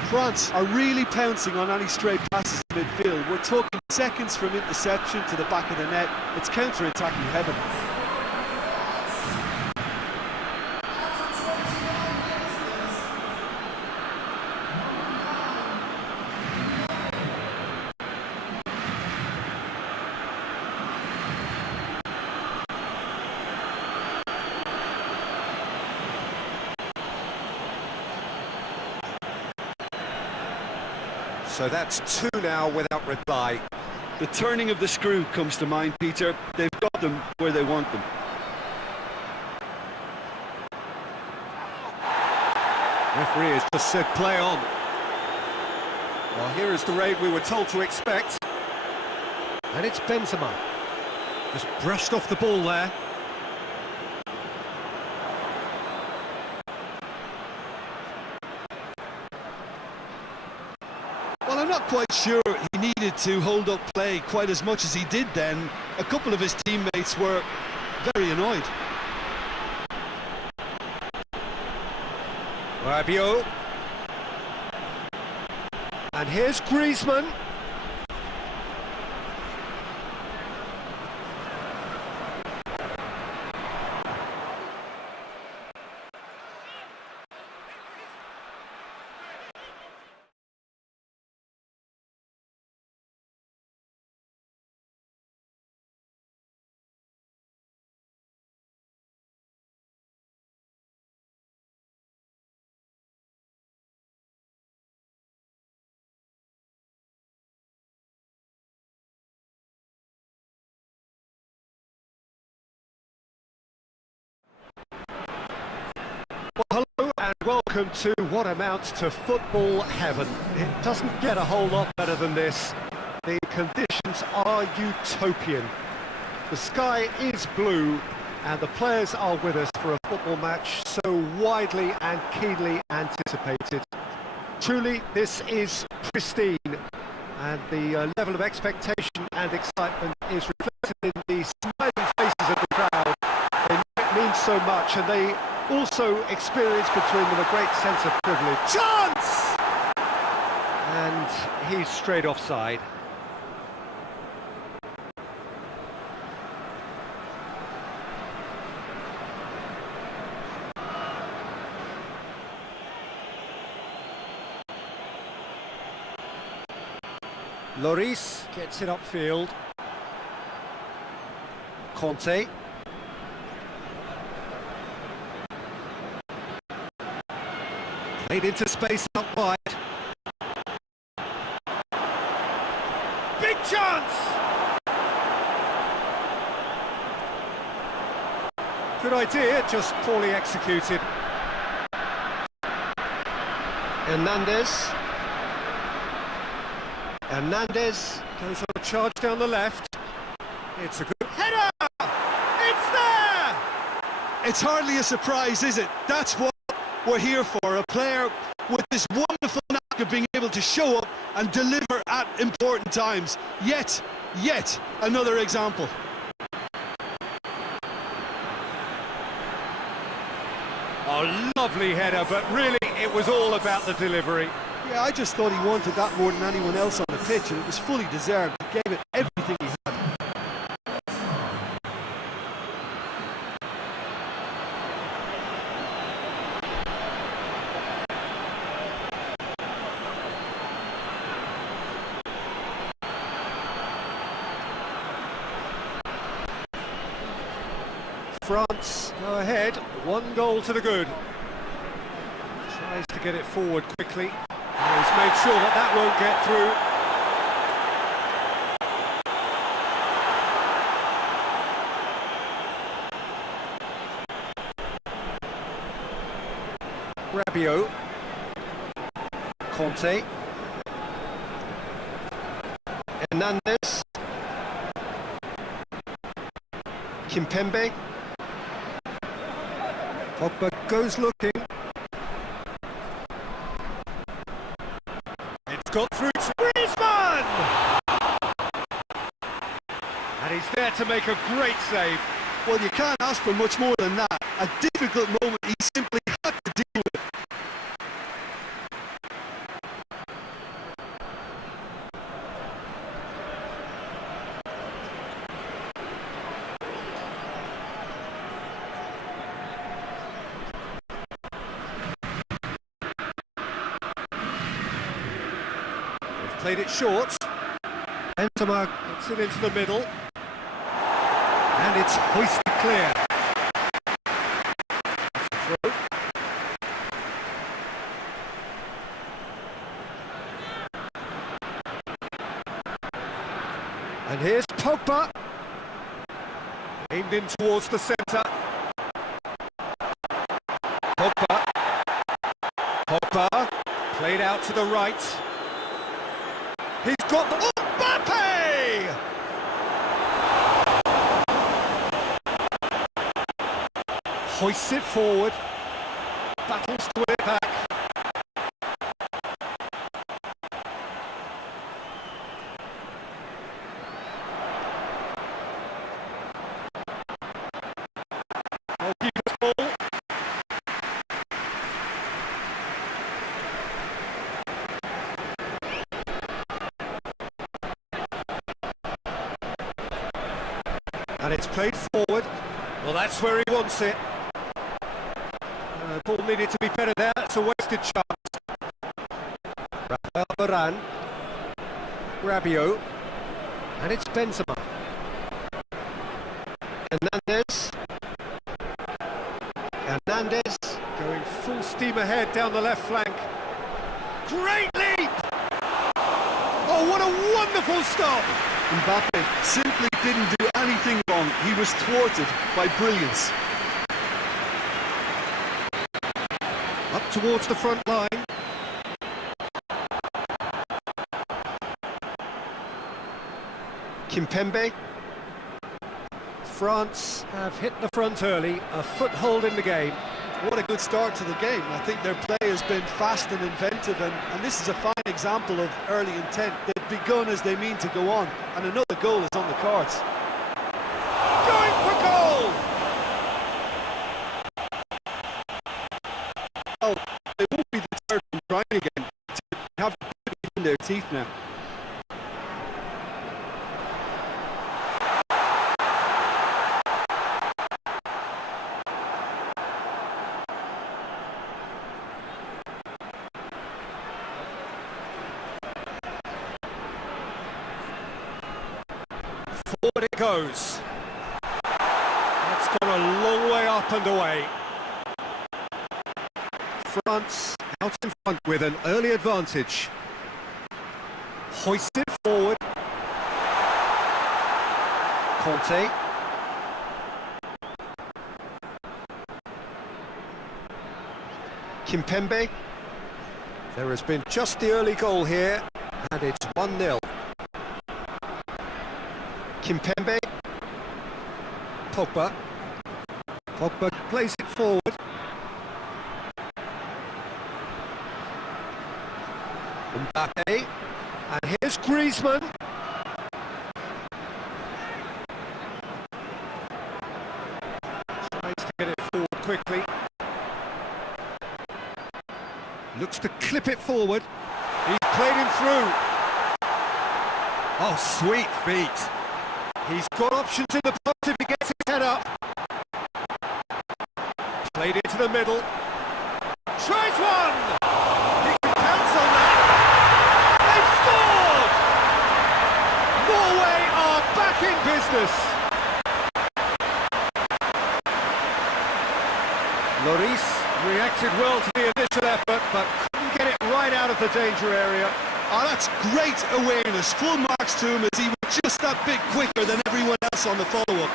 France are really pouncing on any stray passes in midfield. We're talking seconds from interception to the back of the net. It's counter-attacking heaven. So that's two now without reply. The turning of the screw comes to mind, Peter. They've got them where they want them. Referee has just said play on. Well, here is the raid we were told to expect. And it's Benzema. Just brushed off the ball there. Well, I'm not quite sure he needed to hold up play quite as much as he did then. A couple of his teammates were very annoyed. Rabiot. And here's Griezmann. Well, hello and welcome to what amounts to football heaven. It doesn't get a whole lot better than this. The conditions are utopian. The sky is blue, and the players are with us for a football match so widely and keenly anticipated. Truly, this is pristine, and the level of expectation and excitement is reflected in the smiling faces of the crowd. They know it means so much, and they also experience between them a great sense of privilege. Chance! And he's straight offside. Lloris gets it upfield. Conte. Played into space out wide. Big chance! Good idea, just poorly executed. Hernandez goes on a charge down the left. It's a good header! It's there! It's hardly a surprise, is it? That's what we're here for, a player with this wonderful knack of being able to show up and deliver at important times. Yet another example. Oh, lovely header, but really it was all about the delivery. Yeah, I just thought he wanted that more than anyone else on the pitch, and it was fully deserved. He gave it everything he had. France go ahead, 1 goal to the good. Tries to get it forward quickly. He's made sure that that won't get through. Rabiot. Conte. Hernandez. Kimpembe. Pogba goes looking. It's got through to Griezmann! And he's there to make a great save. Well, you can't ask for much more than that. A difficult moment he simply had to deal with. Played it short. Benzema gets it into the middle. And it's hoisted clear. Throw. And here's Pogba. Aimed in towards the centre. Pogba. Played out to the right. He's got the... Mbappe! Hoists it forward. Battles to win it back. Goalkeeper's ball. And it's played forward. Well, that's where he wants it. Ball needed to be better there. That's a wasted chance. Rafael Varane. Rabiot. And it's Benzema. Hernandez going full steam ahead down the left flank. Great leap! Oh, what a wonderful stop! Mbappe simply didn't do anything wrong. He was thwarted by brilliance. Up towards the front line. Kimpembe. France have hit the front early, a foothold in the game. What a good start to the game. I think their play has been fast and inventive, and this is a fine example of early intent. They've begun as they mean to go on, and another goal is on the cards. Going for goal! Oh, they won't be deterred from trying again. They have it in their teeth now. Forward it goes. That's gone a long way up and away. France out in front with an early advantage. Hoisted forward. Conte. Kimpembe. There has been just the early goal here, and it's 1-0. Kimpembe. Pogba. Pogba plays it forward. Mbappe. And here's Griezmann. Tries to get it forward quickly. Looks to clip it forward. He's played him through. Oh, sweet feet. He's got options in the post if he gets his head up. Played into the middle. Tries one! He can pounce on that. They've scored! Norway are back in business. Lloris reacted well to the initial effort, but couldn't get it right out of the danger area. Oh, that's great awareness. Full marks to him as he was just that bit quicker than everyone else on the follow-up.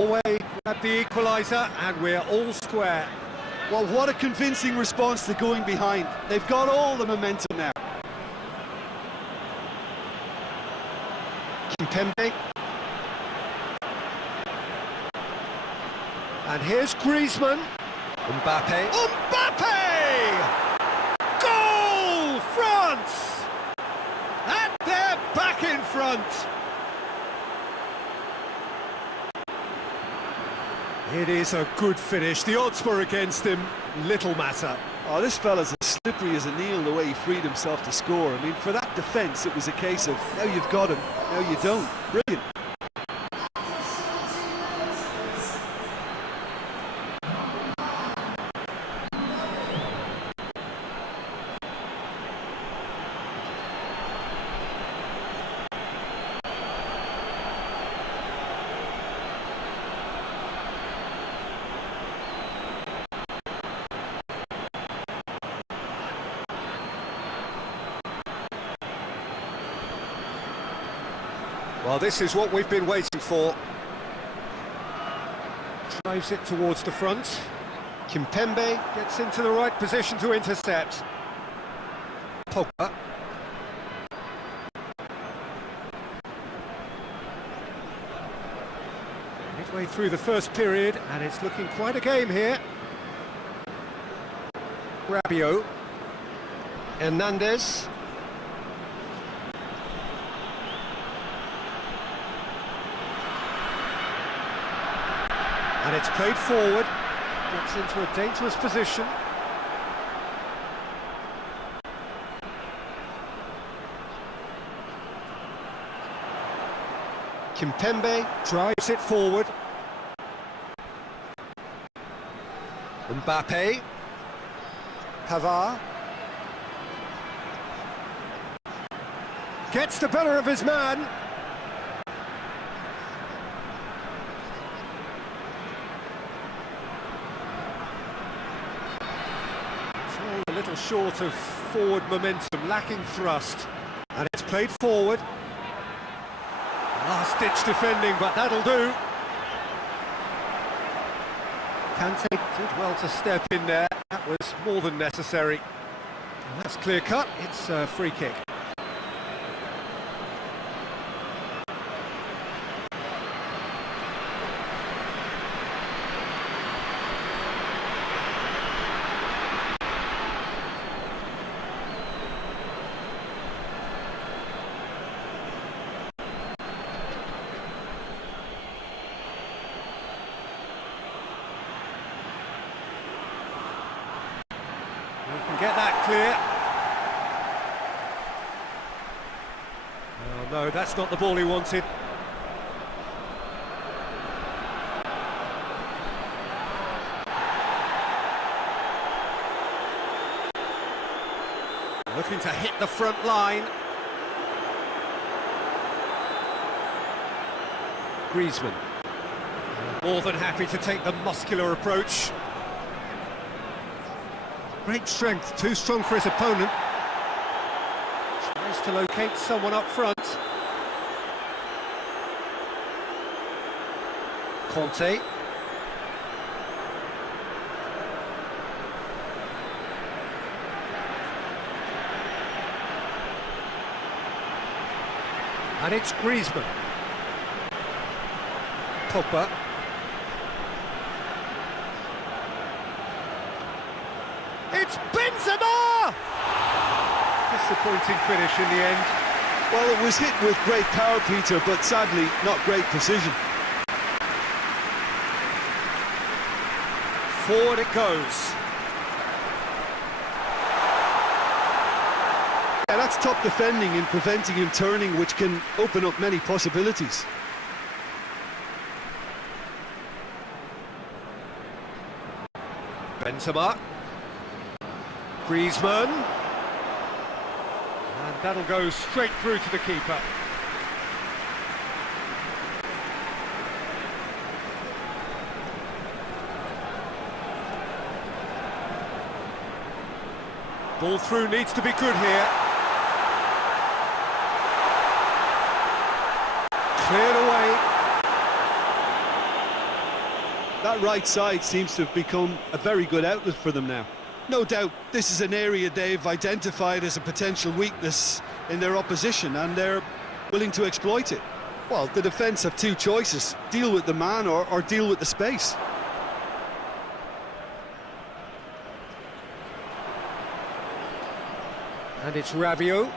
Norway at the equaliser, and we're all square. Well, what a convincing response to going behind. They've got all the momentum now. Kimpembe. And here's Griezmann. Mbappe. Mbappe! Goal! France! And they're back in front. It is a good finish. The odds were against him. Little matter. Oh, this fella's as slippery as a needle the way he freed himself to score. I mean, for that defence, it was a case of, now you've got him, now you don't. Brilliant. Well, this is what we've been waiting for. Drives it towards the front. Kimpembe gets into the right position to intercept. Pogba. Midway through the first period, and it's looking quite a game here. Rabiot. Hernandez. And it's played forward, gets into a dangerous position. Kimpembe drives it forward. Mbappe. Pavard. Gets the better of his man. It's all a little short of forward momentum, lacking thrust. And it's played forward. Last-ditch defending, but that'll do. Kante did well to step in there. That was more than necessary. And that's clear cut. It's a free kick. Get that clear. Oh, no, that's not the ball he wanted. Looking to hit the front line. Griezmann. More than happy to take the muscular approach. Great strength, too strong for his opponent. Tries to locate someone up front. Conte. And it's Griezmann. Pogba. It's Benzema! Disappointing finish in the end. Well, it was hit with great power, Peter, but sadly not great precision. Forward it goes. Yeah, that's top defending and preventing him turning, which can open up many possibilities. Benzema. Griezmann. And that'll go straight through to the keeper. Ball through needs to be good here. Cleared away. That right side seems to have become a very good outlet for them now. No doubt this is an area they've identified as a potential weakness in their opposition, and they're willing to exploit it. Well, the defence have two choices: deal with the man or deal with the space. And it's Rabiot.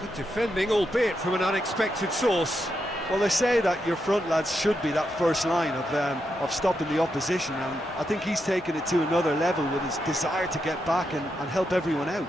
Good defending, albeit from an unexpected source. Well, they say that your front lads should be that first line of stopping the opposition, and I think he's taken it to another level with his desire to get back and help everyone out.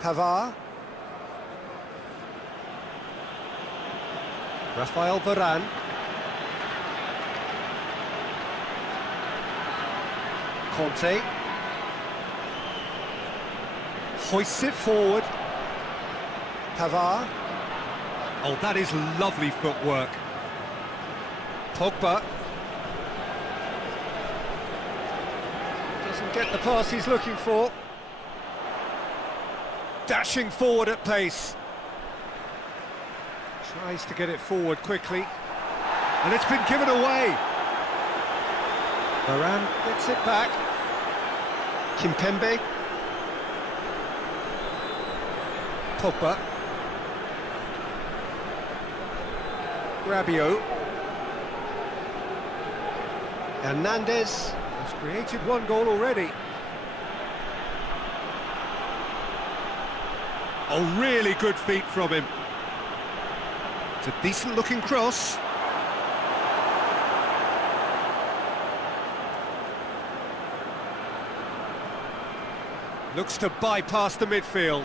Pavard. Rafael Varane. Conte. Hoists it forward. Pavard. Oh, that is lovely footwork. Pogba. Doesn't get the pass he's looking for. Dashing forward at pace. Tries to get it forward quickly. And it's been given away. Varane gets it back. Kimpembe. Pogba. Rabiot. Hernandez has created one goal already. Oh, really good feet from him. It's a decent looking cross. Looks to bypass the midfield.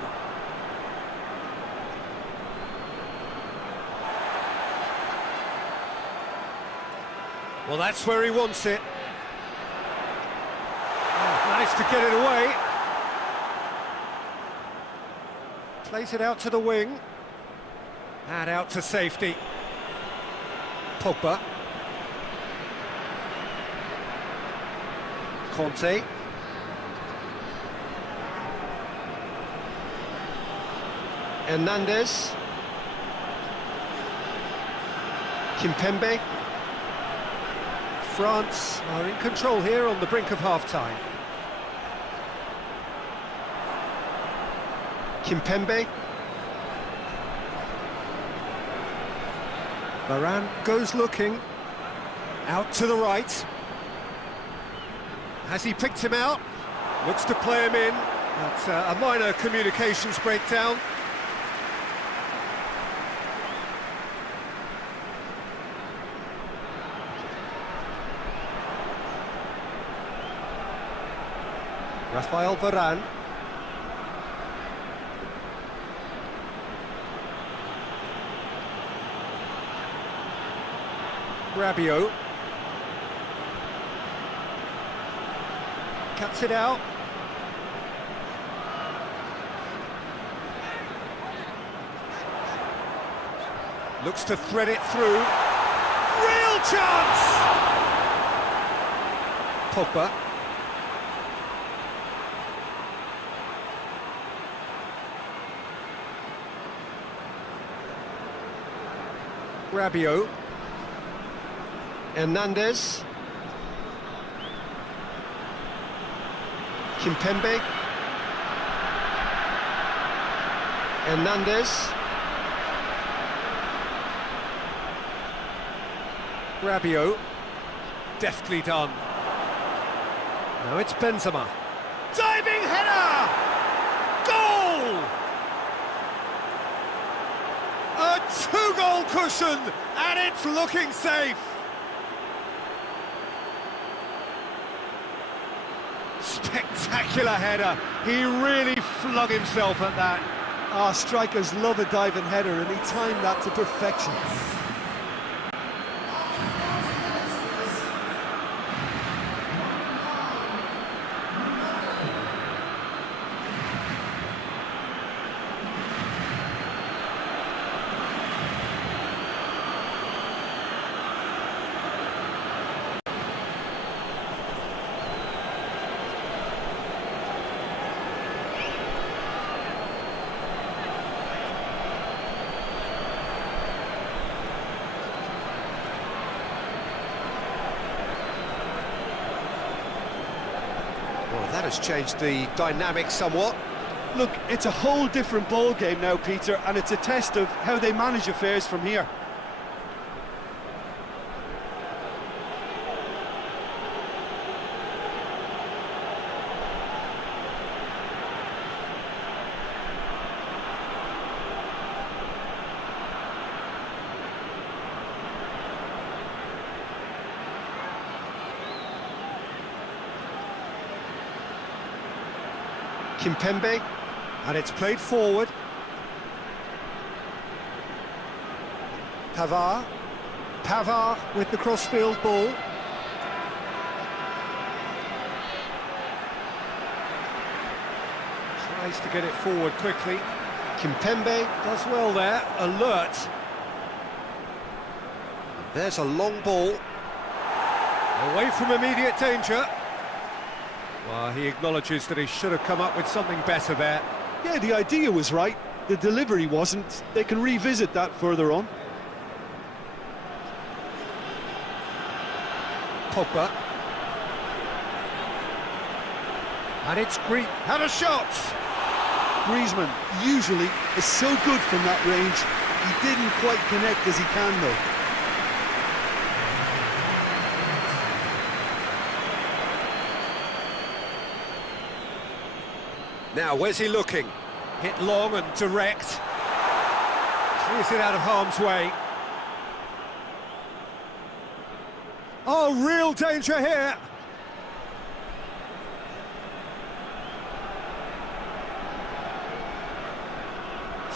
Well, that's where he wants it. Oh, managed to get it away. Plays it out to the wing. And out to safety. Pogba. Conte. Hernandez. Kimpembe. France are in control here on the brink of half-time. Kimpembe. Varane goes looking. Out to the right. Has he picked him out? Looks to play him in. That's a minor communications breakdown. Rafael Varane. Rabiot. Cuts it out. Looks to thread it through. Real chance! Pogba. Rabiot. Hernandez. Kimpembe. Hernandez. Rabiot. Deftly done. Now it's Benzema. Diving header! Goal! A two-goal cushion, and it's looking safe. Spectacular header. He really flung himself at that. Strikers love a diving header, and he timed that to perfection. Well, that has changed the dynamic somewhat. Look, it's a whole different ball game now, Peter, and it's a test of how they manage affairs from here. Kimpembe, and it's played forward. Pavard with the crossfield ball. Tries to get it forward quickly. Kimpembe does well there, alert. There's a long ball. Away from immediate danger. Well, he acknowledges that he should have come up with something better there. Yeah, the idea was right. The delivery wasn't. They can revisit that further on. Pogba. And it's had a shot! Griezmann usually is so good from that range. He didn't quite connect as he can, though. Now, where's he looking? Hit long and direct. Clears it out of harm's way. Oh, real danger here.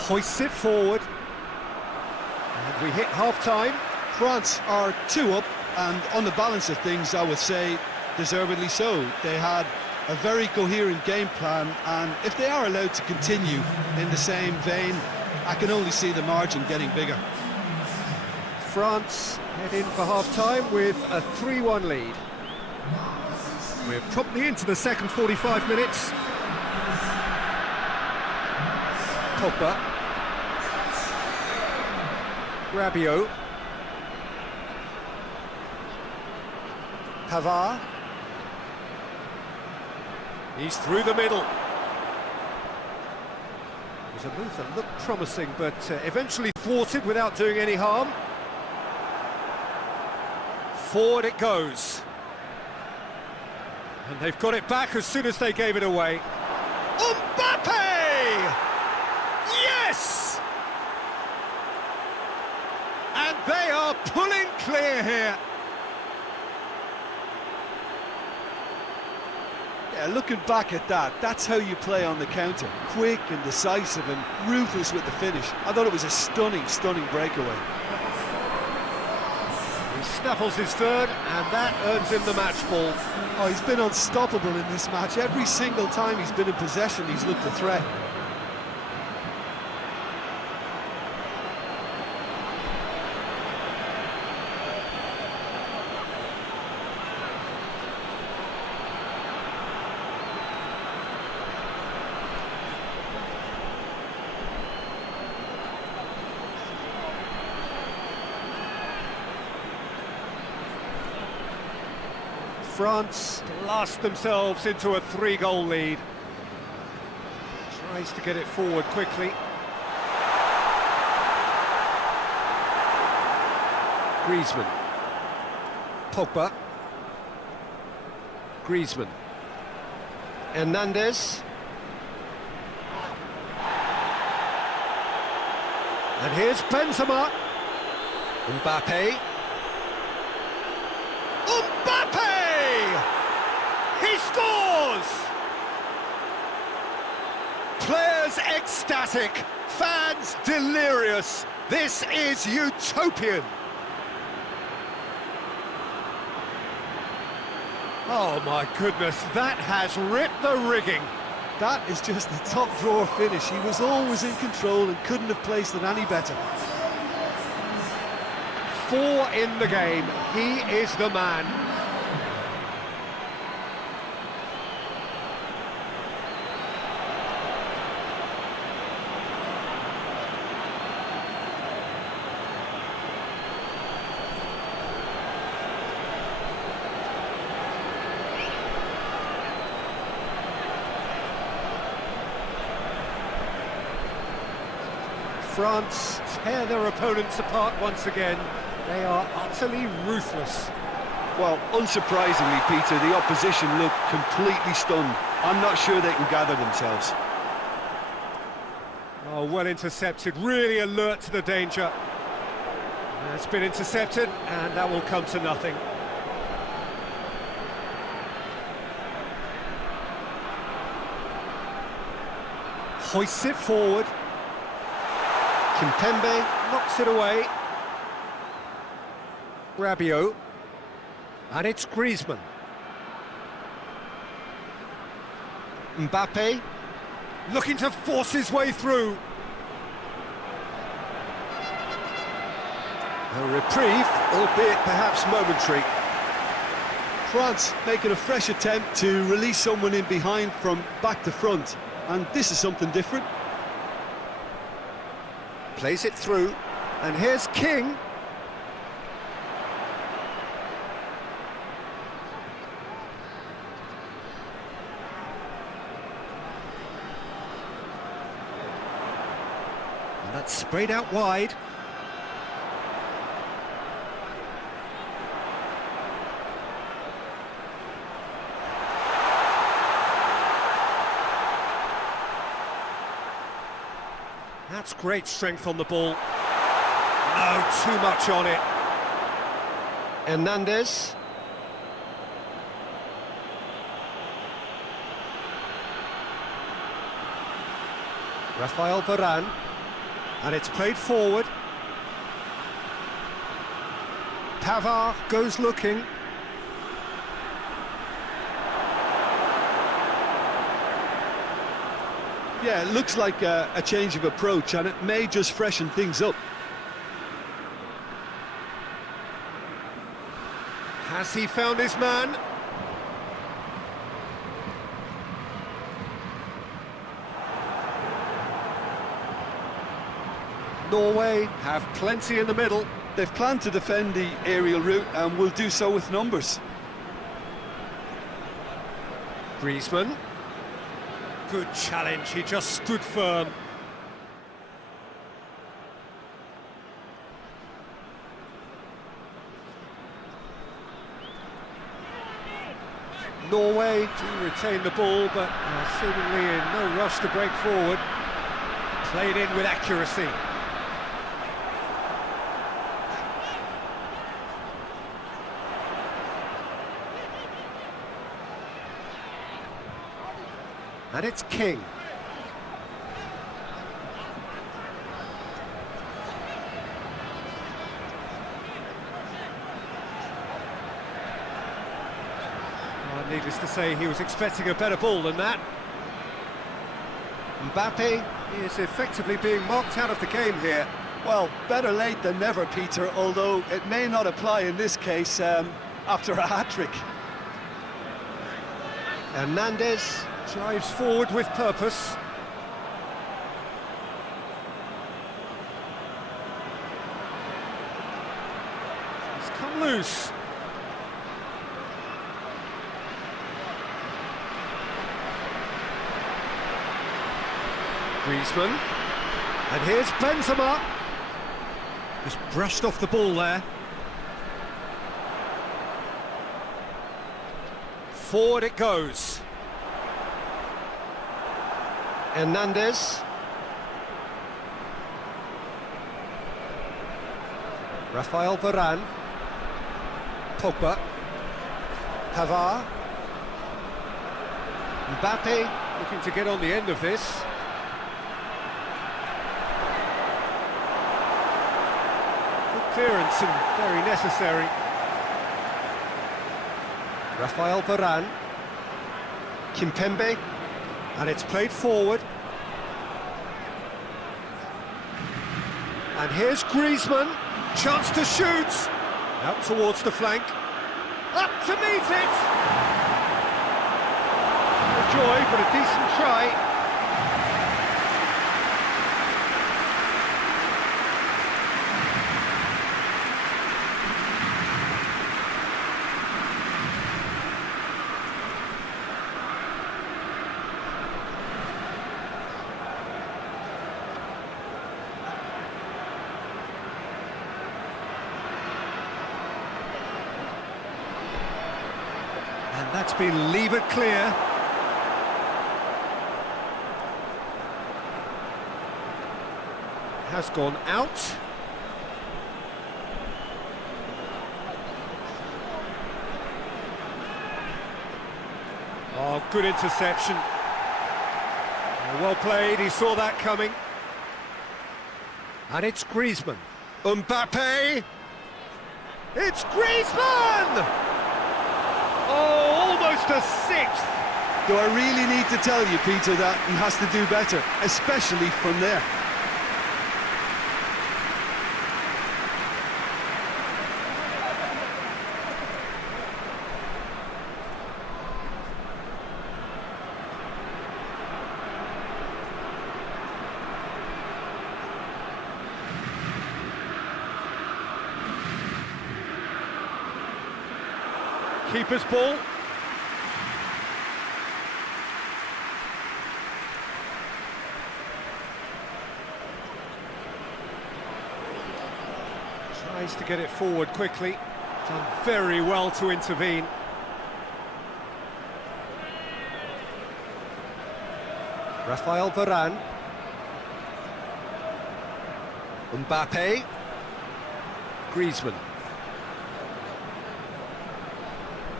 Hoists it forward. And we hit half-time. France are 2 up, and on the balance of things, I would say deservedly so. They had a very coherent game plan, and if they are allowed to continue in the same vein, I can only see the margin getting bigger. France head in for half-time with a 3-1 lead. We're promptly into the second 45 minutes. Pogba. Rabiot. Pavard. He's through the middle. It was a move that looked promising, but eventually thwarted without doing any harm. Forward it goes. And they've got it back as soon as they gave it away. Mbappe! Yes! And they are pulling clear here. Yeah, looking back at that, that's how you play on the counter. Quick and decisive and ruthless with the finish. I thought it was a stunning, stunning breakaway. He snaffles his third, and that earns him the match ball. Oh, he's been unstoppable in this match. Every single time he's been in possession, he's looked a threat. France blast themselves into a 3-goal lead. Tries to get it forward quickly. Griezmann. Pogba. Griezmann. Hernandez. And here's Benzema. Mbappe. Mbappe! He scores! Players ecstatic, fans delirious. This is utopian. Oh my goodness, that has ripped the rigging. That is just the top drawer finish. He was always in control and couldn't have placed it any better. 4 in the game, he is the man. France tear their opponents apart once again. They are utterly ruthless. Well, unsurprisingly, Peter, the opposition look completely stunned. I'm not sure they can gather themselves. Oh, well intercepted, really alert to the danger. It's been intercepted, and that will come to nothing. Hoists it forward. Kimpembe knocks it away. Rabiot. And it's Griezmann. Mbappe. Looking to force his way through. A reprieve, albeit perhaps momentary. France making a fresh attempt to release someone in behind from back to front. And this is something different. Plays it through, and here's King. And that's sprayed out wide. That's great strength on the ball. No, too much on it. Hernandez. Rafael Varane. And it's played forward. Pavard goes looking. Yeah, it looks like a change of approach, and it may just freshen things up. Has he found his man? Norway have plenty in the middle. They've planned to defend the aerial route and will do so with numbers. Griezmann. Good challenge, he just stood firm. Norway do retain the ball, but are seemingly in no rush to break forward. Played in with accuracy. And it's King. Well, needless to say, he was expecting a better ball than that. Mbappe is effectively being marked out of the game here. Well, better late than never, Peter, although it may not apply in this case after a hat-trick. Hernandez drives forward with purpose. He's come loose. Griezmann. And here's Benzema. Just brushed off the ball there. Forward it goes. Hernandez. Rafael Varane. Pogba. Pavard. Mbappe looking to get on the end of this. Good clearance and very necessary. Rafael Varane. Kimpembe. And it's played forward. And here's Griezmann. Chance to shoot. Out towards the flank. Up to meet it. No joy, but a decent try. And that's been levered clear. Has gone out. Oh, good interception. Well played, he saw that coming. And it's Griezmann. Mbappe! It's Griezmann! Oh, almost a sixth! Do I really need to tell you, Peter, that he has to do better, especially from there? Keeper's ball. Tries to get it forward quickly. Done very well to intervene. Rafael Varane. Mbappe. Griezmann.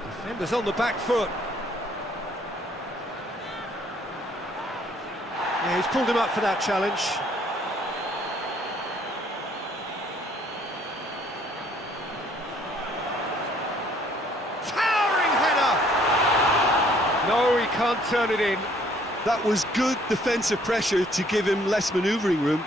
Defenders on the back foot. Yeah, he's pulled him up for that challenge. he can't turn it in. That was good defensive pressure to give him less manoeuvring room.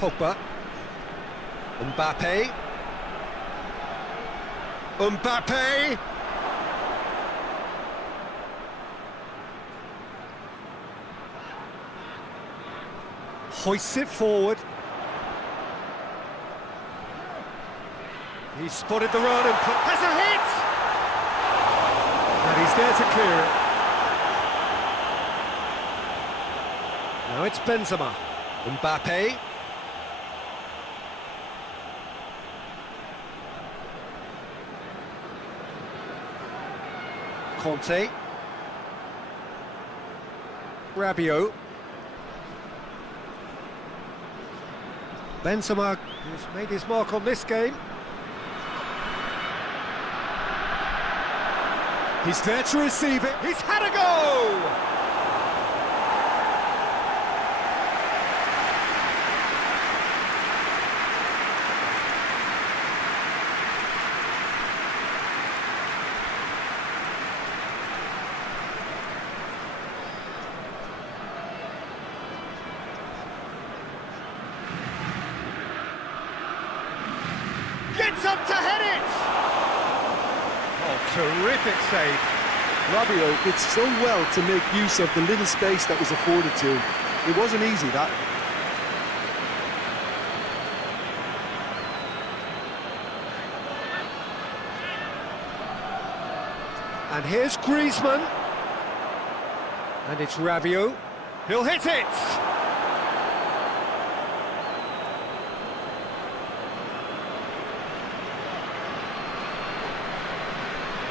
Pogba. Mbappe. Mbappe! Hoists it forward. He's spotted the run and has a hit! And he's there to clear it. Now it's Benzema. Mbappe. Conte. Rabiot. Benzema has made his mark on this game. He's there to receive it. He's had a go! Gets up to head it! Oh, terrific save. Rabiot did so well to make use of the little space that was afforded to him. It wasn't easy, that. And here's Griezmann. And it's Rabiot. He'll hit it!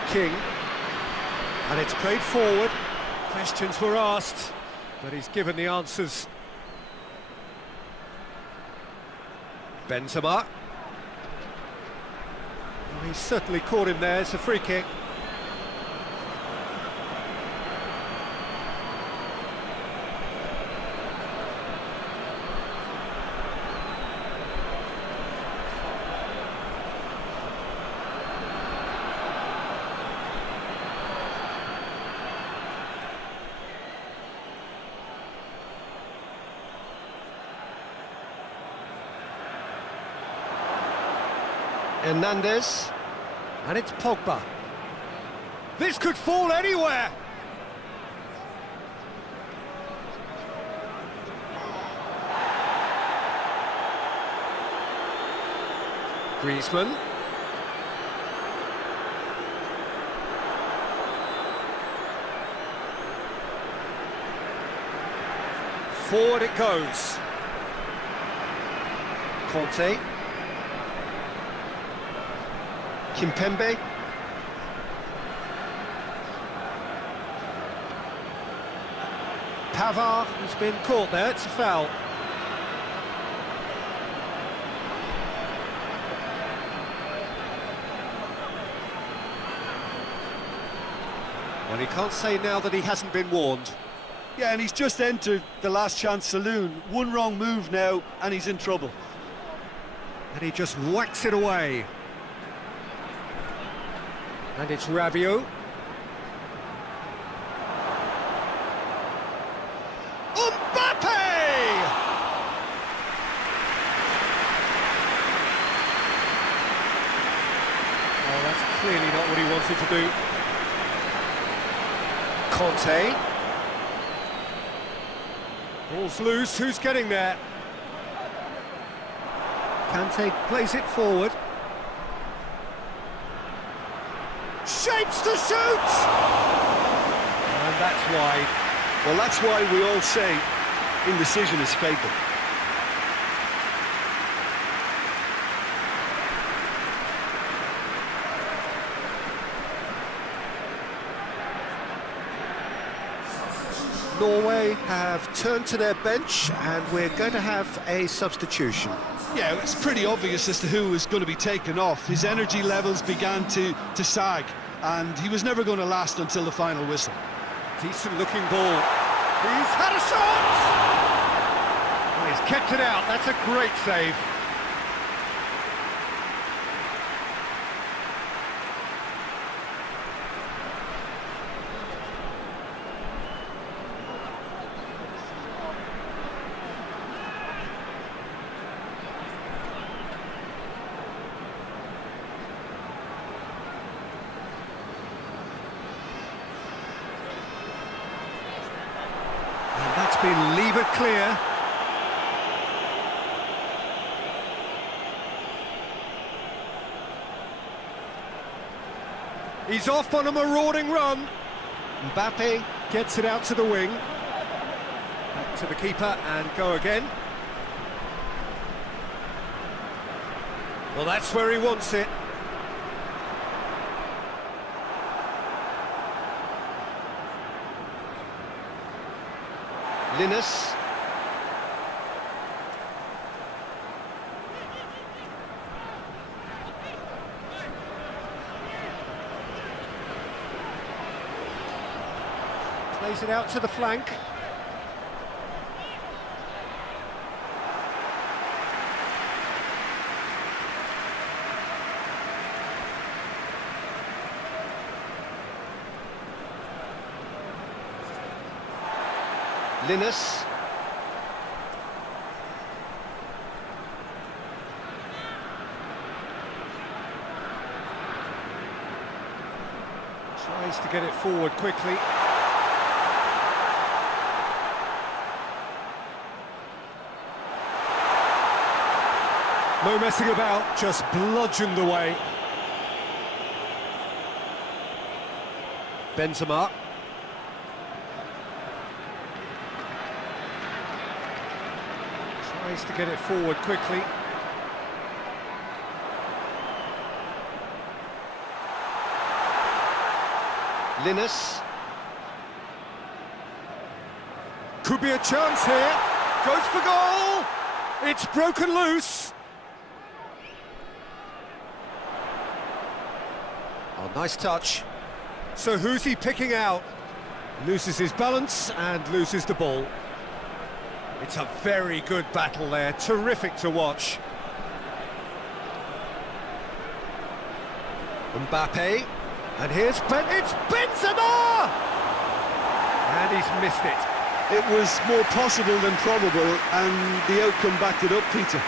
King, and it's played forward. Questions were asked, but he's given the answers. Benzema. Well, he's certainly caught him there. It's a free kick. Hernandez, and it's Pogba. This could fall anywhere. Griezmann. Forward it goes. Conte. Kimpembe. Pavard has been caught there, it's a foul. Well, he can't say now that he hasn't been warned. Yeah, and he's just entered the last chance saloon. One wrong move now, and he's in trouble. And he just whacks it away. And it's Rabiot. Mbappe! Oh, that's clearly not what he wanted to do. Conte. Ball's loose, who's getting there? Kante plays it forward. Shapes to shoot! And that's wide. Well, that's why we all say indecision is fatal. Norway have turned to their bench, and we're going to have a substitution. Yeah, it's pretty obvious as to who was going to be taken off. His energy levels began to sag, and he was never going to last until the final whistle. Decent looking ball. He's had a shot! Oh, he's kept it out. That's a great save. That's been levered clear. He's off on a marauding run. Mbappe gets it out to the wing. Back to the keeper and go again. Well, that's where he wants it. Linus. Plays it out to the flank. Linus. Tries to get it forward quickly. No messing about, just bludgeoned away. Benzema. Tries to get it forward quickly. Linus. Could be a chance here. Goes for goal. It's broken loose. Oh, nice touch. So who's he picking out? Loses his balance and loses the ball. It's a very good battle there, terrific to watch. Mbappe. And here's it's Benzema! And he's missed it. It was more possible than probable, and the outcome backed it up, Peter.